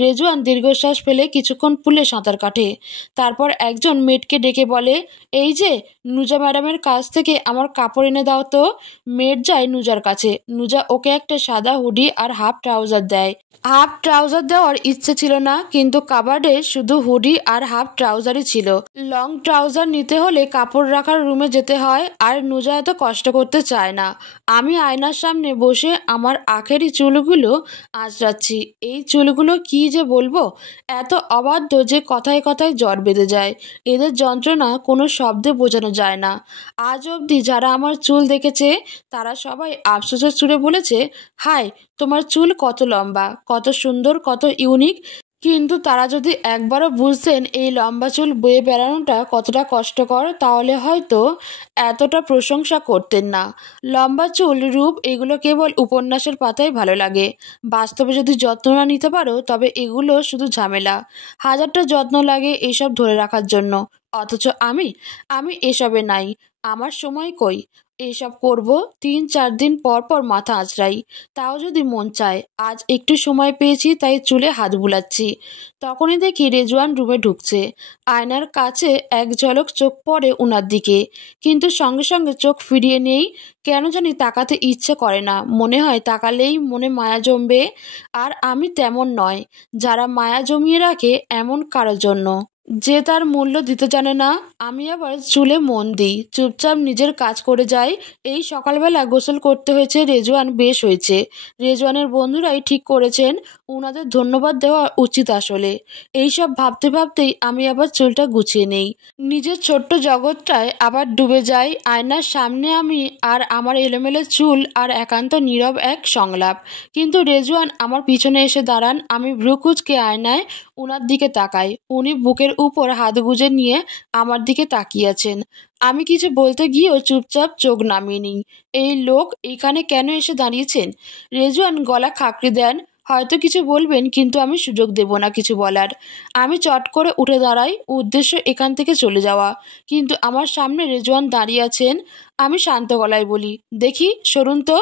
রেজওয়ান দীর্ঘশ্বাস ফেলে কিছুক্ষণ পুলে সাঁতার কাটে। তারপর একজন মেয়েটকে ডেকে বলে, এই যে, নুজা ম্যাডামের কাছ থেকে আমার কাপড় এনে দাও তো। মেয়েট যায় নুজার কাছে। নুজা ওকে একটা সাদা হুডি আর হাফ ট্রাউজার দেয়। হাফ ট্রাউজার দেওয়ার ইচ্ছে ছিল না, কিন্তু কাবার্ডে শুধু হুডি আর হাফ ট্রাউজারই ছিল। লং ট্রাউজার নিতে হলে কাপড় রাখার রুমে যেতে হয়, আর নুজা এত কষ্ট করতে চায় না। আমি আয়নার সামনে বসে আমার আখেরি চুলগুলো আঁচড়াচ্ছি। এই চুলগুলো কি যে বলবো, এত অবাধ্য যে কথায় কথায় জ্বর বেঁধে যায়। এদের যন্ত্রণা কোনো শব্দে বোঝানো যায় না। আজ অবধি যারা আমার চুল দেখেছে তারা সবাই আফসোসের সুরে বলেছে, হায়, তোমার চুল কত লম্বা, কত সুন্দর, কত ইউনিক। কিন্তু তারা যদি একবারও বুঝতেন এই লম্বা চুল বয়ে বেড়ানোটা কতটা কষ্টকর, তাহলে হয়তো এতটা প্রশংসা করতেন না। লম্বা চুল, রূপ এগুলো কেবল উপন্যাসের পাতায় ভালো লাগে। বাস্তবে যদি যত্ন না নিতে পারো তবে এগুলো শুধু ঝামেলা। হাজারটা যত্ন লাগে এসব ধরে রাখার জন্য। অথচ আমি আমি এসবে নাই। আমার সময় কই? এসব করব 3-4 দিন পর পর মাথা আঁচড়াই, তাও যদি মন চায়। আজ একটু সময় পেয়েছি তাই চুলে হাত বুলাচ্ছি। তখনই দেখি রেজওয়ান রুমে ঢুকছে। আয়নার কাছে এক ঝলক চোখ পড়ে উনার দিকে, কিন্তু সঙ্গে সঙ্গে চোখ ফিরিয়ে নেই। কেন জানি তাকাতে ইচ্ছে করে না, মনে হয় তাকালেই মনে মায়া জমবে। আর আমি তেমন নয় যারা মায়া জমিয়ে রাখে এমন কারোর জন্য যে তার মূল্য দিতে জানে না। আমি আবার চুলে মন দিই, চুপচাপ নিজের কাজ করে যাই। এই সকালবেলা গোসল করতে হয়েছে, রেজওয়ান বেশ হয়েছে। রেজওয়ানের বন্ধুরাই ঠিক করেছেন, ওনাদের ধন্যবাদ দেওয়া উচিত আসলে। এইসব ভাবতে ভাবতেই আমি আবার চুলটা গুছিয়ে নেই, নিজের ছোট্ট জগৎটায় আবার ডুবে যাই। আয়নার সামনে আমি আর আমার এলোমেলো চুল আর একান্ত নীরব এক সংলাপ। কিন্তু রেজওয়ান আমার পিছনে এসে দাঁড়ান। আমি ভ্রু কুঁচকে আয়নায় উনার দিকে তাকাই। উনি বুকের উপর হাত গুজে নিয়ে আমার দিকে তাকিয়ে আছেন। আমি কিছু বলতে গিয়েও চুপচাপ চোখ নামিয়ে নিই। এই লোক এখানে কেন এসে দাঁড়িয়েছেন? রেজওয়ান গলা খাঁকড়ে দেন। হয়তো কিছু বলবেন, কিন্তু আমি সুযোগ দেব না কিছু বলার। আমি চট করে উঠে দাঁড়াই, উদ্দেশ্য এখান থেকে চলে যাওয়া। কিন্তু আমার সামনে রেজওয়ান দাঁড়িয়ে আছেন। আমি শান্ত গলায় বলি, দেখি সরুন তো।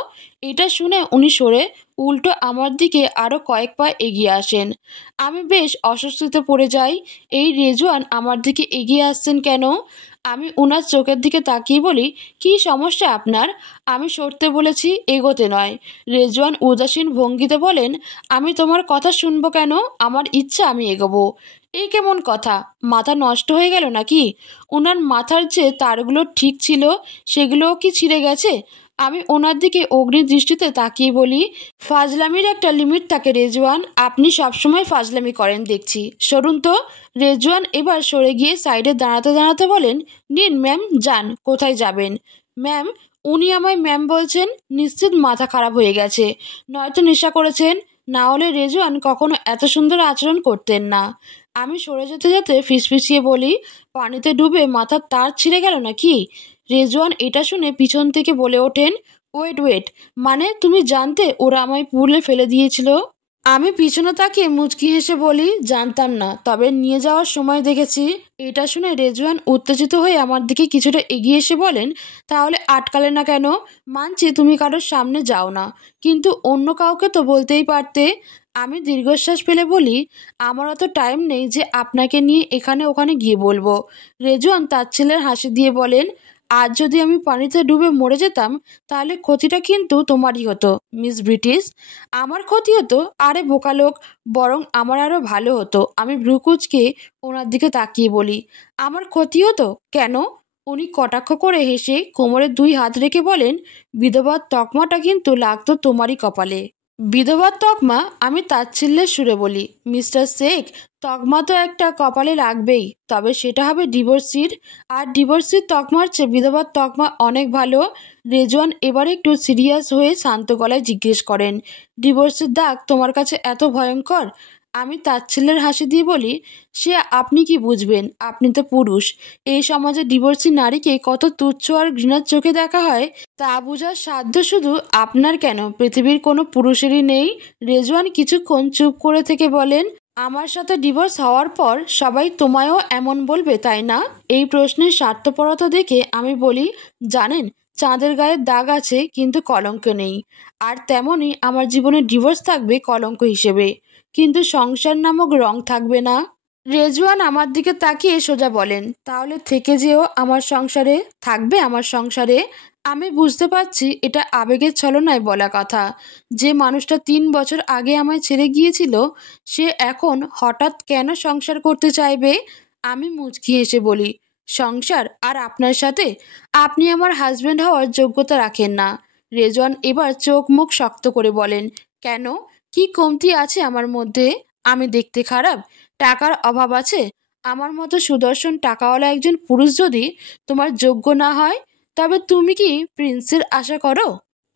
এটা শুনে উনি সরে উল্টো আমার দিকে আরও কয়েক পা এগিয়ে আসেন। আমি বেশ অস্বস্তিতে পড়ে যাই। এই রেজওয়ান আমার দিকে এগিয়ে আসছেন কেন? আমি উনার চোখের দিকে তাকিয়ে বলি, কী সমস্যা আপনার? আমি সরতে বলেছি, এগোতে নয়। রেজওয়ান উদাসীন ভঙ্গিতে বলেন, আমি তোমার কথা শুনবো কেন? আমার ইচ্ছা আমি এগোবো। এই কেমন কথা? মাথা নষ্ট হয়ে গেল নাকি? ওনার মাথার যে তারগুলো ঠিক ছিল সেগুলোও কি ছিঁড়ে গেছে? আমি ওনার দিকে অগ্নি দৃষ্টিতে তাকিয়ে বলি, ফাজলামির একটা লিমিট থাকে রেজওয়ান। আপনি সবসময় ফাজলামি করেন দেখছি, সরুন তো। রেজওয়ান এবার সরে গিয়ে সাইডে দাঁড়াতে দাঁড়াতে বলেন, নিন ম্যাম, যান। কোথায় যাবেন? ম্যাম? উনি আমায় ম্যাম বলছেন? নিশ্চিত মাথা খারাপ হয়ে গেছে, নয়তো নেশা করেছেন। না হলে রেজওয়ান কখনো এত সুন্দর আচরণ করতেন না। আমি সরে যেতে যেতে ফিসফিসিয়ে বলি, পানিতে ডুবে মাথার তার ছিঁড়ে গেল নাকি? রেজওয়ান এটা শুনে পিছন থেকে বলে ওঠেন, ওয়েট ওয়েট, মানে তুমি জানতে ওরা আমায় পুলে ফেলে দিয়েছিল? আমি পিছনে তাকিয়ে মুচকি হেসে বলি, জানতাম না, তবে নিয়ে যাওয়ার সময় দেখেছি। এটা শুনে রেজওয়ান উত্তেজিত হয়ে আমার দিকে কিছুটা এগিয়ে এসে বলেন, তাহলে আটকালে না কেন? মানছি তুমি কারোর সামনে যাও না, কিন্তু অন্য কাউকে তো বলতেই পারতে। আমি দীর্ঘশ্বাস ফেলে বলি, আমার অত টাইম নেই যে আপনাকে নিয়ে এখানে ওখানে গিয়ে বলবো। রেজওয়ান তাচ্ছিল্যের হাসি দিয়ে বলেন, আজ যদি আমি পানিতে ডুবে মরে যেতাম তাহলে ক্ষতিটা কিন্তু তোমারই হতো মিস ব্রিটিশ। আমার ক্ষতি হতো? আরে বোকা লোক, বরং আমার আরও ভালো হতো। আমি ভ্রুকুচকে ওনার দিকে তাকিয়ে বলি, আমার ক্ষতি হতো কেন? উনি কটাক্ষ করে হেসে কোমরে 2 হাত রেখে বলেন, বিধবার তকমাটা কিন্তু লাগতো তোমারই কপালে। বিধবার তকমা? আমি তাচ্ছিল্যের সুরে বলি, মিস্টার শেখ, তকমা তো একটা কপালে লাগবেই, তবে সেটা হবে ডিভোর্সির। আর ডিভোর্সির তকমার চেয়ে বিধবার তকমা অনেক ভালো। রেজওয়ান এবার একটু সিরিয়াস হয়ে শান্ত গলায় জিজ্ঞেস করেন, ডিভোর্সের দাগ তোমার কাছে এত ভয়ঙ্কর? আমি তাচ্ছিল্যের হাসি দিয়ে বলি, সে আপনি কি বুঝবেন? আপনি তো পুরুষ। এই সমাজে ডিভোর্সি নারীকে কত তুচ্ছ আর ঘৃণার চোখে দেখা হয় তা বোঝার সাধ্য শুধু আপনার কেন, পৃথিবীর কোনো পুরুষেরই নেই। রেজওয়ান কিছুক্ষণ চুপ করে থেকে বলেন, আমার সাথে ডিভোর্স হওয়ার পর সবাই তোমায়ও এমন বলবে তাই না? এই প্রশ্নের স্বার্থপরতা দেখে আমি বলি, জানেন, চাঁদের গায়ে দাগ আছে কিন্তু কলঙ্ক নেই। আর তেমনই আমার জীবনে ডিভোর্স থাকবে কলঙ্ক হিসেবে, কিন্তু সংসার নামক রং থাকবে না। রেজওয়ান আমার দিকে তাকিয়ে সোজা বলেন, তাহলে থেকে যেও আমার সংসারে, থাকবে আমার সংসারে। আমি বুঝতে পারছি এটা আবেগের ছলনায় বলা কথা। যে মানুষটা 3 বছর আগে আমায় ছেড়ে গিয়েছিল সে এখন হঠাৎ কেন সংসার করতে চাইবে? আমি মুচকি হেসে বলি, সংসার আর আপনার সাথে? আপনি আমার হাজবেন্ড হওয়ার যোগ্যতা রাখেন না। রেজওয়ান এবার চোখ মুখ শক্ত করে বলেন, কেন? কি কমতি আছে আমার মধ্যে? আমি দেখতে খারাপ? টাকার অভাব আছে? আমার মতো সুদর্শন টাকাওয়ালা একজন পুরুষ যদি তোমার যোগ্য না হয়, তবে তুমি কি প্রিন্সের আশা করো?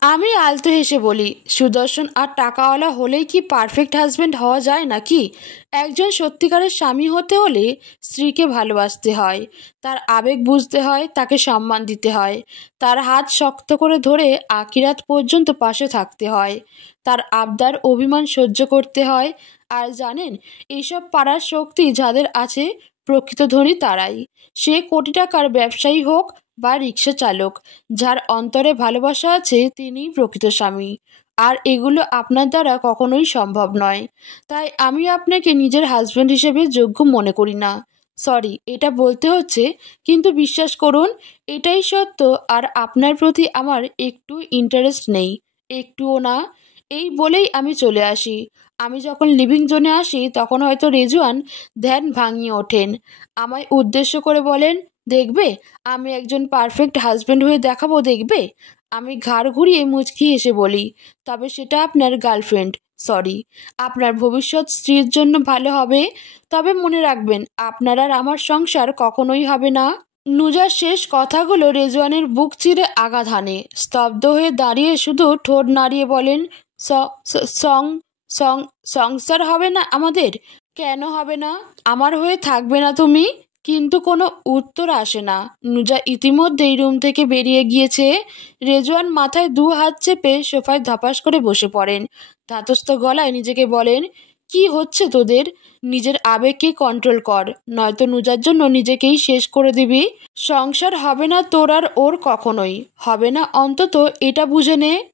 আমি আলতো হেসে বলি, সুদর্শন আর টাকাওয়ালা হলেই কি পারফেক্ট হাজবেন্ড হওয়া যায় নাকি? একজন সত্যিকারের স্বামী হতে হলে স্ত্রীকে ভালোবাসতে হয়, তার আবেগ বুঝতে হয়, তাকে সম্মান দিতে হয়, তার হাত শক্ত করে ধরে আখিরাত পর্যন্ত পাশে থাকতে হয়, তার আবদার অভিমান সহ্য করতে হয়। আর জানেন, এইসব পারার শক্তি যাদের আছে, প্রকৃত ধনী তারাই। সে কোটি টাকার ব্যবসায়ী হোক বা রিক্সা চালক, যার অন্তরে ভালোবাসা আছে তিনিই প্রকৃত স্বামী। আর এগুলো আপনার দ্বারা কখনোই সম্ভব নয়। তাই আমি আপনাকে নিজের হাজব্যান্ড হিসেবে যোগ্য মনে করি না। সরি, এটা বলতে হচ্ছে, কিন্তু বিশ্বাস করুন, এটাই সত্য। আর আপনার প্রতি আমার একটু ইন্টারেস্ট নেই, একটুও না। এই বলেই আমি চলে আসি। আমি যখন লিভিং জোনে আসি তখন হয়তো রেজওয়ান ধ্যান ভাঙিয়ে ওঠেন, আমায় উদ্দেশ্য করে বলেন, দেখবে, আমি একজন পারফেক্ট হাজব্যান্ড হয়ে দেখাবো, দেখবে। আমি ঘাড় ঘুরিয়ে মুচকি এসে বলি, তবে সেটা আপনার গার্লফ্রেন্ড, সরি, আপনার ভবিষ্যৎ স্ত্রীর জন্য ভালো হবে। তবে মনে রাখবেন, আপনার আর আমার সংসার কখনোই হবে না। নুজার শেষ কথাগুলো রেজওয়ানের বুক চিরে আঘাত হানে। স্তব্ধ হয়ে দাঁড়িয়ে শুধু ঠোঁট নাড়িয়ে বলেন, স স- সং সং সংসার হবে না আমাদের? কেন হবে না? আমার হয়ে থাকবে না তুমি? কিন্তু কোনো উত্তর আসে না। নুজা ইতিমধ্যেই রুম থেকে বেরিয়ে গিয়েছে। রেজওয়ান মাথায় দু হাত চেপে সোফায় ধপাস করে বসে পড়েন। ধাতস্থ গলায় নিজেকে বলেন, কি হচ্ছে তোদের? নিজের আবেগকে কন্ট্রোল কর, নয়তো নুজার জন্য নিজেকেই শেষ করে দিবি। সংসার হবে না তোর আর ওর, কখনোই হবে না, অন্তত এটা বুঝে নে।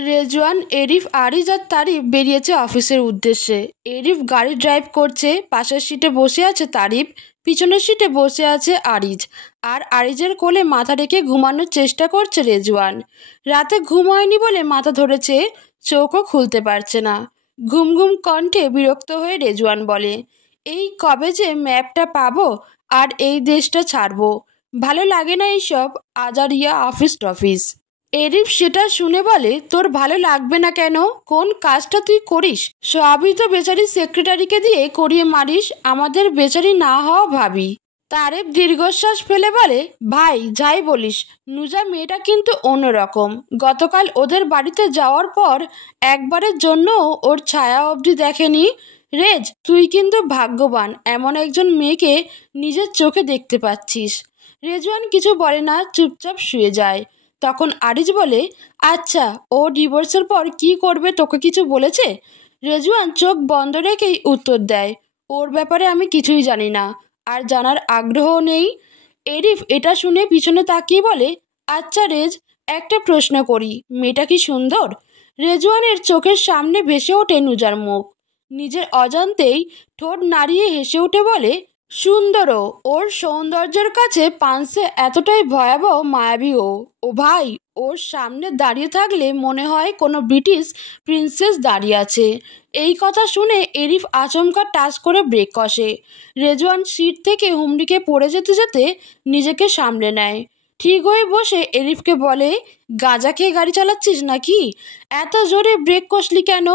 রেজওয়ান, এরিফ, আরিজ আর তারিফ বেরিয়েছে অফিসের উদ্দেশ্যে। এরিফ গাড়ি ড্রাইভ করছে, পাশের সিটে বসে আছে তারিফ, পিছনের সিটে বসে আছে আরিজ। আর আরিজের কোলে মাথা রেখে ঘুমানোর চেষ্টা করছে রেজওয়ান। রাতে ঘুম হয়নি বলে মাথা ধরেছে, চোখও খুলতে পারছে না। ঘুম ঘুম কণ্ঠে বিরক্ত হয়ে রেজওয়ান বলে, এই কবে যে ম্যাপটা পাবো আর এই দেশটা ছাড়বো? ভালো লাগে না এইসব আজারিয়া অফিস টফিস। এরিফ সেটা শুনে বলে, তোর ভালো লাগবে না কেন? কোন কাজটা তুই করিস সবই তো বেচারি সেক্রেটারিকে দিয়ে করিয়ে মারিস, আমাদের বেচারি না হওয়া ভাবি। তারেব দীর্ঘশ্বাস ফেলে বলে, ভাই যাই বলিস, নুজা মেয়েটা কিন্তু অন্যরকম। গতকাল ওদের বাড়িতে যাওয়ার পর একবারের জন্য ওর ছায়া অবধি দেখেনি। রেজ, তুই কিন্তু ভাগ্যবান, এমন একজন মেয়েকে নিজের চোখে দেখতে পাচ্ছিস। রেজওয়ান কিছু বলে না, চুপচাপ শুয়ে যায়। তখন আরিজ বলে, আচ্ছা, ও ডিভোর্সের পর কি করবে, তোকে কিছু বলেছে? রেজওয়ান চোখ বন্ধ রেখেই উত্তর দেয়, ওর ব্যাপারে আমি কিছুই জানি না, আর জানার আগ্রহও নেই। এরিফ এটা শুনে পিছনে তাকিয়ে বলে, আচ্ছা রেজ, একটা প্রশ্ন করি, মেয়েটা কি সুন্দর? রেজওয়ানের চোখের সামনে ভেসে ওঠে নুজার মুখ। নিজের অজান্তেই ঠোঁট নাড়িয়ে হেসে উঠে বলে, সুন্দরও, ওর সৌন্দর্যের কাছে পান্সে এতটাই ভয়াবহ মায়াবী ও। ও ভাই, ওর সামনে দাঁড়িয়ে থাকলে মনে হয় কোনো ব্রিটিশ প্রিন্সেস দাঁড়িয়ে আছে। এই কথা শুনে এরিফ আচমকা টাচ করে ব্রেক কষে। রেজওয়ান সিট থেকে হুমড়িকে পড়ে যেতে যেতে নিজেকে সামলে নেয়। ঠিক হয়ে বসে এরিফকে বলে, গাঁজা খেয়ে গাড়ি চালাচ্ছিস নাকি? এত জোরে ব্রেক কষলি কেন?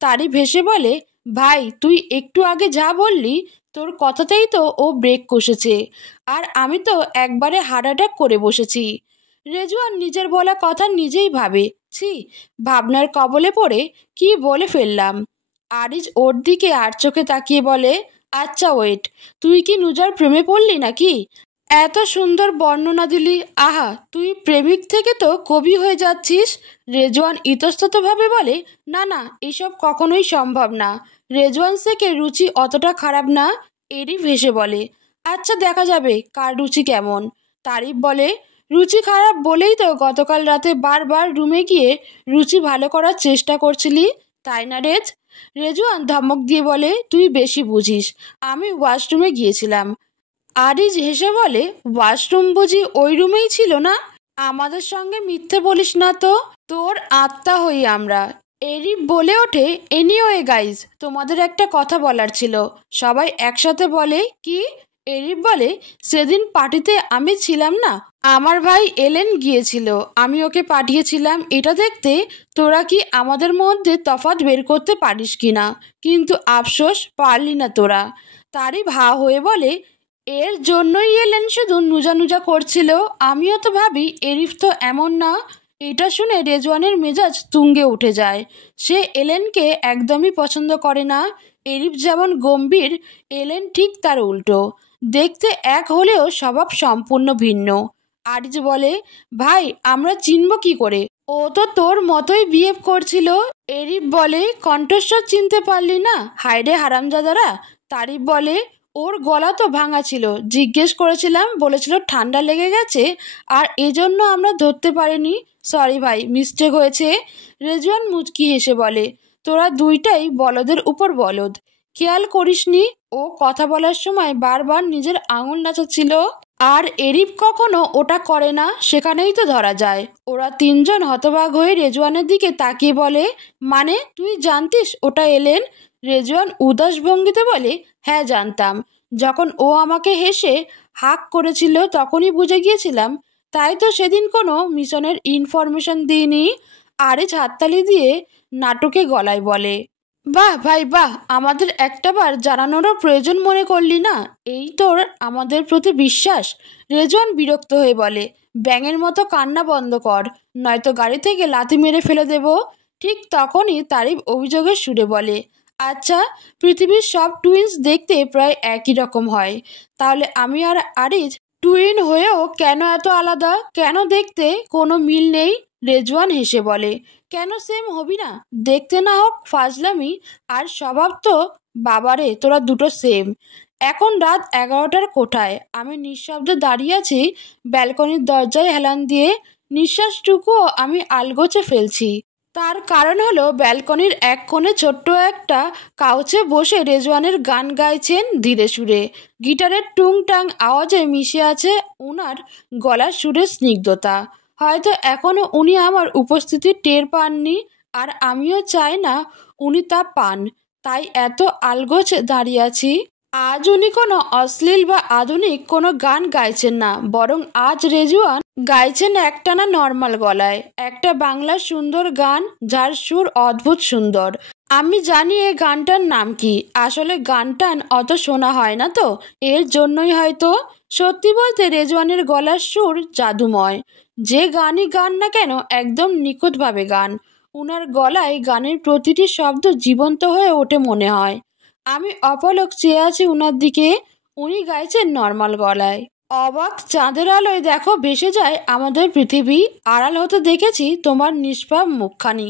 তারিফ হেসে বলে, ভাই তুই একটু আগে যা বললি, তোর কথাতেই তো ও ব্রেক কষেছে, আর আমি তো একবারে হার্ট অ্যাটাক করে বসেছি। রেজওয়ান নিজের বলা কথা নিজেই ভাবে, ছি, ভাবনার কবলে পড়ে কি বলে ফেললাম। আরিজ ওর দিকে আর চোখে তাকিয়ে বলে, আচ্ছা ওয়েট, তুই কি নুজার প্রেমে পড়লি নাকি? এত সুন্দর বর্ণনা দিলি, আহা, তুই প্রেমিক থেকে তো কবি হয়ে যাচ্ছিস। রেজওয়ান ইতস্ততভাবে বলে, না না, এসব কখনোই সম্ভব না। রেজওয়ান শেখের রুচি অতটা খারাপ না। এরিফ হেসে বলে, আচ্ছা দেখা যাবে কার রুচি কেমন। তারিফ বলে, রুচি খারাপ বলেই তো গতকাল রাতে বারবার রুমে গিয়ে রুচি ভালো করার চেষ্টা করছিলি, তাই না রেজ? রেজওয়ান ধমক দিয়ে বলে, তুই বেশি বুঝিস, আমি ওয়াশরুমে গিয়েছিলাম। আরিজ হেসে বলে, ওয়াশরুম বুঝি ওই রুমেই ছিল না? আমাদের সঙ্গে মিথ্যে বলিস না তো, তোর আত্মা হই আমরা। এরিফ বলে ওঠে, এনিওয়ে গাইজ, তোমাদের একটা কথা বলার ছিল। সবাই একসাথে বলে, কি? এরিফ বলে, সেদিন পার্টিতে আমি ছিলাম না, আমার ভাই এলেন গিয়েছিল, আমি ওকে পাঠিয়েছিলাম এটা দেখতে তোরা কি আমাদের মধ্যে তফাৎ বের করতে পারিস কিনা, কিন্তু আফসোস পারলি না তোরা। তারই ভা হয়ে বলে, এর জন্যই এলেন শুধু নুজা নুজা করছিল? আমিও তো ভাবি এরিফ তো এমন না। এটা শুনে রেজওয়ানের মেজাজ তুঙ্গে উঠে যায়। সে এলেনকে একদমই পছন্দ করে না। এরিফ যেমন গম্ভীর, এলেন ঠিক তার উল্টো। দেখতে এক হলেও স্বভাব সম্পূর্ণ ভিন্ন। আরিজ বলে, ভাই আমরা চিনব কি করে? ও তো তোর মতোই বিহেভ করছিল। এরিফ বলে, কণ্ঠস্বর চিনতে পারলি না? হায়রে হারামজাদারা। তারিফ বলে, ওর গলা তো ভাঙা ছিল, জিজ্ঞেস করেছিলাম, বলেছিল ঠান্ডা লেগে গেছে আর এজন্য আমরা ধরতে পারিনি। সরি ভাই, মিস্টেক হয়েছে। রেজওয়ান মুচকি হেসে বলে, তোরা দুইটাই বলদের উপর বলদ। খেয়াল করিসনি ও কথা বলার সময় বারবার নিজের আঙুল নাচাচ্ছিল? আর এরিফ কখনো ওটা করে না, সেখানেই তো ধরা যায়। ওরা তিনজন হতবাক হয়ে রেজওয়ানের দিকে তাকিয়ে বলে, মানে তুই জানতিস ওটা এলেন? রেজওয়ান উদাস ভঙ্গিতে বলে, হ্যাঁ জানতাম। যখন ও আমাকে হেসে হাঁক করেছিল তখনই বুঝে গিয়েছিলাম। তাই তো সেদিন কোনো মিশনের ইনফরমেশন দিইনি। আরিজ হাততালি দিয়ে নাটকে গলায় বলে, বাহ ভাই বাহ, আমাদের একটাবার জানানোরও প্রয়োজন মনে করলি না? এই তোর আমাদের প্রতি বিশ্বাস? রেজওয়ান বিরক্ত হয়ে বলে, ব্যাঙের মতো কান্না বন্ধ কর, নয়তো গাড়ি থেকে লাথি মেরে ফেলে দেব। ঠিক তখনই তারিফ অভিযোগের সুরে বলে, আচ্ছা, পৃথিবীর সব টুইন্স দেখতে প্রায় একই রকম হয়, তাহলে আমি আর আরিজ টুইন হয়েও কেন এত আলাদা? কেন দেখতে কোনো মিল নেই? রেজওয়ান হেসে বলে, কেন সেম হবি না? দেখতে না হোক ফাজলামি, আর স্বভাব তো বাবারে তোরা দুটো সেম। এখন রাত 11টার কোঠায় আমি নিঃশব্দে দাঁড়িয়ে আছি, ব্যালকনির দরজায় হেলান দিয়ে। নিঃশ্বাসটুকুও আমি আলগোছে ফেলছি। তার কারণ হলো ব্যালকনির এক কোণে ছোট্ট একটা কাউচে বসে রেজওয়ানের গান গাইছেন ধীরে সুরে। গিটারের টুংটাং আওয়াজে মিশে আছে উনার গলার সুরের স্নিগ্ধতা। হয়তো এখনও উনি আমার উপস্থিতি টের পাননি, আর আমিও চাই না উনি তা পান, তাই এত আলগোছে দাঁড়িয়ে আছি। আজ উনি কোনো অশ্লীল বা আধুনিক কোনো গান গাইছেন না, বরং আজ রেজওয়ান গাইছেন একটানা নর্মাল গলায় একটা বাংলা সুন্দর গান, যার সুর অদ্ভুত সুন্দর। আমি জানি এই গানটার নাম কি, আসলে গানটান অত শোনা হয় না তো, এর জন্যই হয়তো। সত্যি বলতে রেজওয়ানের গলার সুর জাদুময়। যে গানই গান না কেন একদম নিখুঁতভাবে গান। উনার গলায় গানের প্রতিটি শব্দ জীবন্ত হয়ে ওঠে মনে হয়। আমি অপলক চেয়ে আছি উনার দিকে। উনি গাইছেন নর্মাল গলায়, অবাক চাঁদের আলোয় দেখো ভেসে যায় আমাদের পৃথিবী, আড়াল হতে দেখেছি তোমার নিষ্পাপ মুখখানি।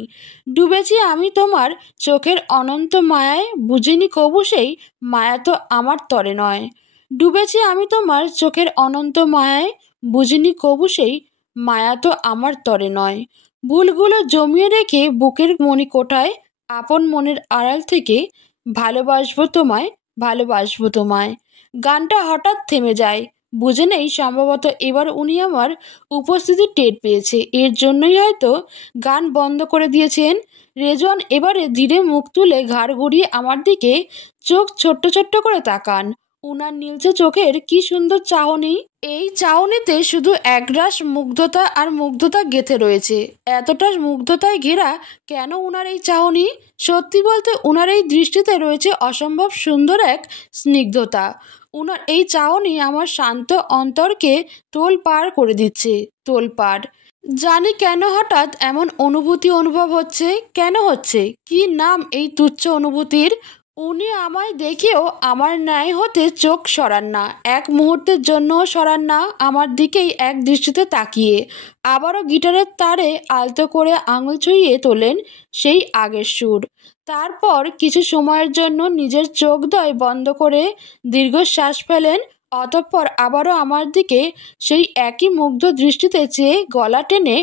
ডুবেছি আমি তোমার চোখের অনন্ত মায়ায়, বুঝিনি কবু সেই মায়া তো আমার তরে নয়। ডুবেছি আমি তোমার চোখের অনন্ত মায়ায়, বুঝিনি কবু সেই মায়া তো আমার তরে নয়। ভুলগুলো জমিয়ে রেখে বুকের মণিকোঠায়, আপন মনের আড়াল থেকে ভালোবাসবো তোমায়, ভালোবাসবো তোমায়। গানটা হঠাৎ থেমে যায়। বুঝে নেই, সম্ভবত এবার উনি আমার উপস্থিতি টের পেয়েছে, এর জন্যই হয়তো গান বন্ধ করে দিয়েছেন। রেজওয়ান এবারে ধীরে মুখ তুলে ঘাড় ঘুরিয়ে আমার দিকে চোখ ছোট্ট ছোট্ট করে তাকান। উনার নীলচে চোখের কি সুন্দর চাহনি। এই চাহনিতে শুধু একরাশ মুগ্ধতা আর মুগ্ধতা গেঁথে রয়েছে। এতটা মুগ্ধতায় ঘেরা কেন উনার এই চাহনি? সত্যি বলতে উনার এই দৃষ্টিতে রয়েছে অসম্ভব সুন্দর এক স্নিগ্ধতা। উনার এই চাহনি আমার শান্ত অন্তরকে তোলপাড় করে দিচ্ছে, তোলপাড়। জানি কেন হঠাৎ এমন অনুভূতি অনুভব হচ্ছে, কেন হচ্ছে, কি নাম এই তুচ্ছ অনুভূতির? উনি আমায় দেখেও আমার ন্যায় হতে চোখ সরান না, এক মুহূর্তের জন্যও সরান না আমার দিকেই এক দৃষ্টিতে তাকিয়ে। আবারও গিটারের তারে আলতো করে আঙুল ছুঁয়ে তোলেন সেই আগের সুর। তারপর কিছু সময়ের জন্য নিজের চোখদ্বয় বন্ধ করে দীর্ঘশ্বাস ফেলেন। অতঃপর আবারও আমার দিকে সেই একই মুগ্ধ দৃষ্টিতে চেয়ে গলা টেনে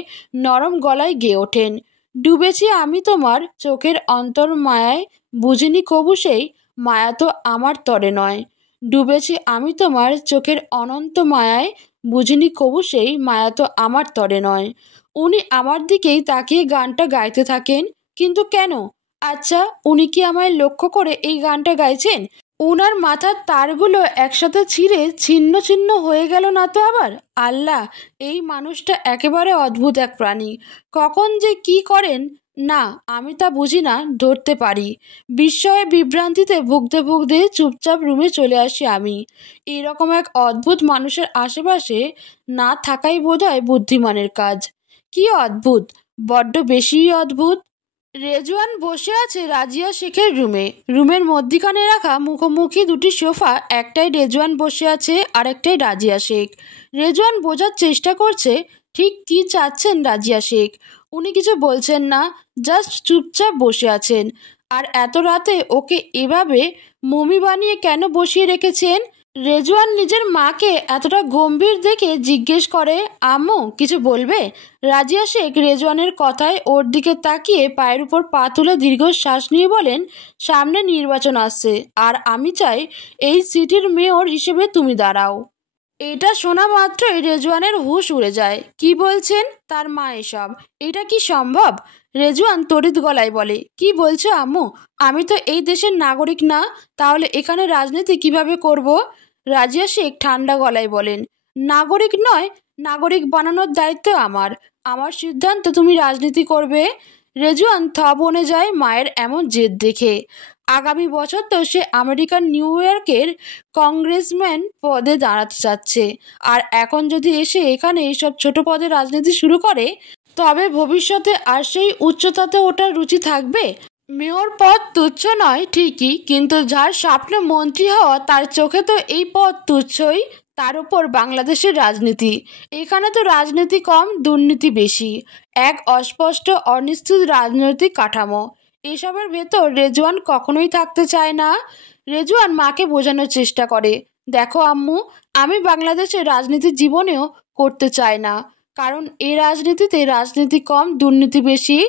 নরম গলায় গেয়ে ওঠেন, ডুবেছি আমি তোমার চোখের অন্তর মায়ায়, বুঝিনি কবু সেই মায়া তো আমার তরে নয়। ডুবেছি আমি তোমার চোখের অনন্ত মায়ায়, বুঝিনি কবু সেই মায়া তো আমার তরে নয়। উনি আমার দিকেই তাকিয়ে গানটা গাইতে থাকেন, কিন্তু কেন? আচ্ছা, উনি কি আমায় লক্ষ্য করে এই গানটা গাইছেন? উনার মাথার তারগুলো একসাথে ছিঁড়ে ছিন্ন ছিন্ন হয়ে গেল না তো আবার? আল্লাহ, এই মানুষটা একেবারে অদ্ভুত এক প্রাণী। কখন যে কি করেন না আমি তা বুঝি না, ধরতে পারি। বিস্ময়ে বিভ্রান্তিতে ভুগতে ভুগতে চুপচাপ রুমে চলে আসি আমি। এরকম এক অদ্ভুত মানুষের আশেপাশে না থাকাই বোধহয় বুদ্ধিমানের কাজ। কি অদ্ভুত, বড্ড বেশিই অদ্ভুত। রেজওয়ান বসে আছে রাজিয়া শেখের রুমে। রুমের মধ্যিখানে রাখা মুখোমুখি দুটি সোফা, একটাই রেজওয়ান বসে আছে আর একটাই রাজিয়া শেখ। রেজওয়ান বোঝার চেষ্টা করছে ঠিক কী চাচ্ছেন রাজিয়া শেখ। উনি কিছু বলছেন না, জাস্ট চুপচাপ বসে আছেন। আর এত রাতে ওকে এভাবে মমি বানিয়ে কেন বসিয়ে রেখেছেন? রেজওয়ান নিজের মাকে এতটা গম্ভীর দেখে জিজ্ঞেস করে, আম্মু কিছু বলবে? রাজিয়া শেখ রেজওয়ানের কথায় ওর দিকে তাকিয়ে পায়ের উপর পা তুলে দীর্ঘশ্বাস নিয়ে বলেন, সামনে নির্বাচন আসছে আর আমি চাই এই সিটির মেয়র হিসেবে তুমি দাঁড়াও। এটা শোনা মাত্রই রেজওয়ানের হুঁশ উড়ে যায়। কি বলছেন? তার মা এসব? এটা কি সম্ভব? রেজওয়ান তড়িৎ গলায় বলে, কি বলছো আম্মু? আমি তো এই দেশের নাগরিক না, তাহলে এখানে রাজনীতি কিভাবে করব? রাজিয়া শেখ ঠান্ডা গলায় বলেন, নাগরিক নয়, নাগরিক বানানোর দায়িত্ব আমার। আমার সিদ্ধান্ত তুমি রাজনীতি করবে। রেজওয়ান থ বনে যায় মায়ের এমন জেদ দেখে। আগামী বছর তো সে আমেরিকার নিউ ইয়র্কের কংগ্রেসম্যান পদে দাঁড়াতে চাচ্ছে, আর এখন যদি এসে এখানে এইসব ছোট পদে রাজনীতি শুরু করে, তবে ভবিষ্যতে আর সেই উচ্চতাতে ওঠার রুচি থাকবে? মেয়র পদ তুচ্ছ নয় ঠিকই, কিন্তু যার স্বপ্ন মন্ত্রী হওয়া তার চোখে তো এই পদ তুচ্ছই। তার উপর বাংলাদেশের রাজনীতি, এখানে তো রাজনীতি কম, দুর্নীতি বেশি। এক অস্পষ্ট অনিশ্চিত রাজনৈতিক কাঠামো, এসবের ভেতর রেজওয়ান কখনোই থাকতে চায় না। রেজওয়ান মাকে বোঝানোর চেষ্টা করে, দেখো আম্মু, আমি বাংলাদেশের রাজনীতি জীবনেও করতে চাই না, কারণ এই রাজনীতিতে রাজনীতি কম, দুর্নীতি বেশি।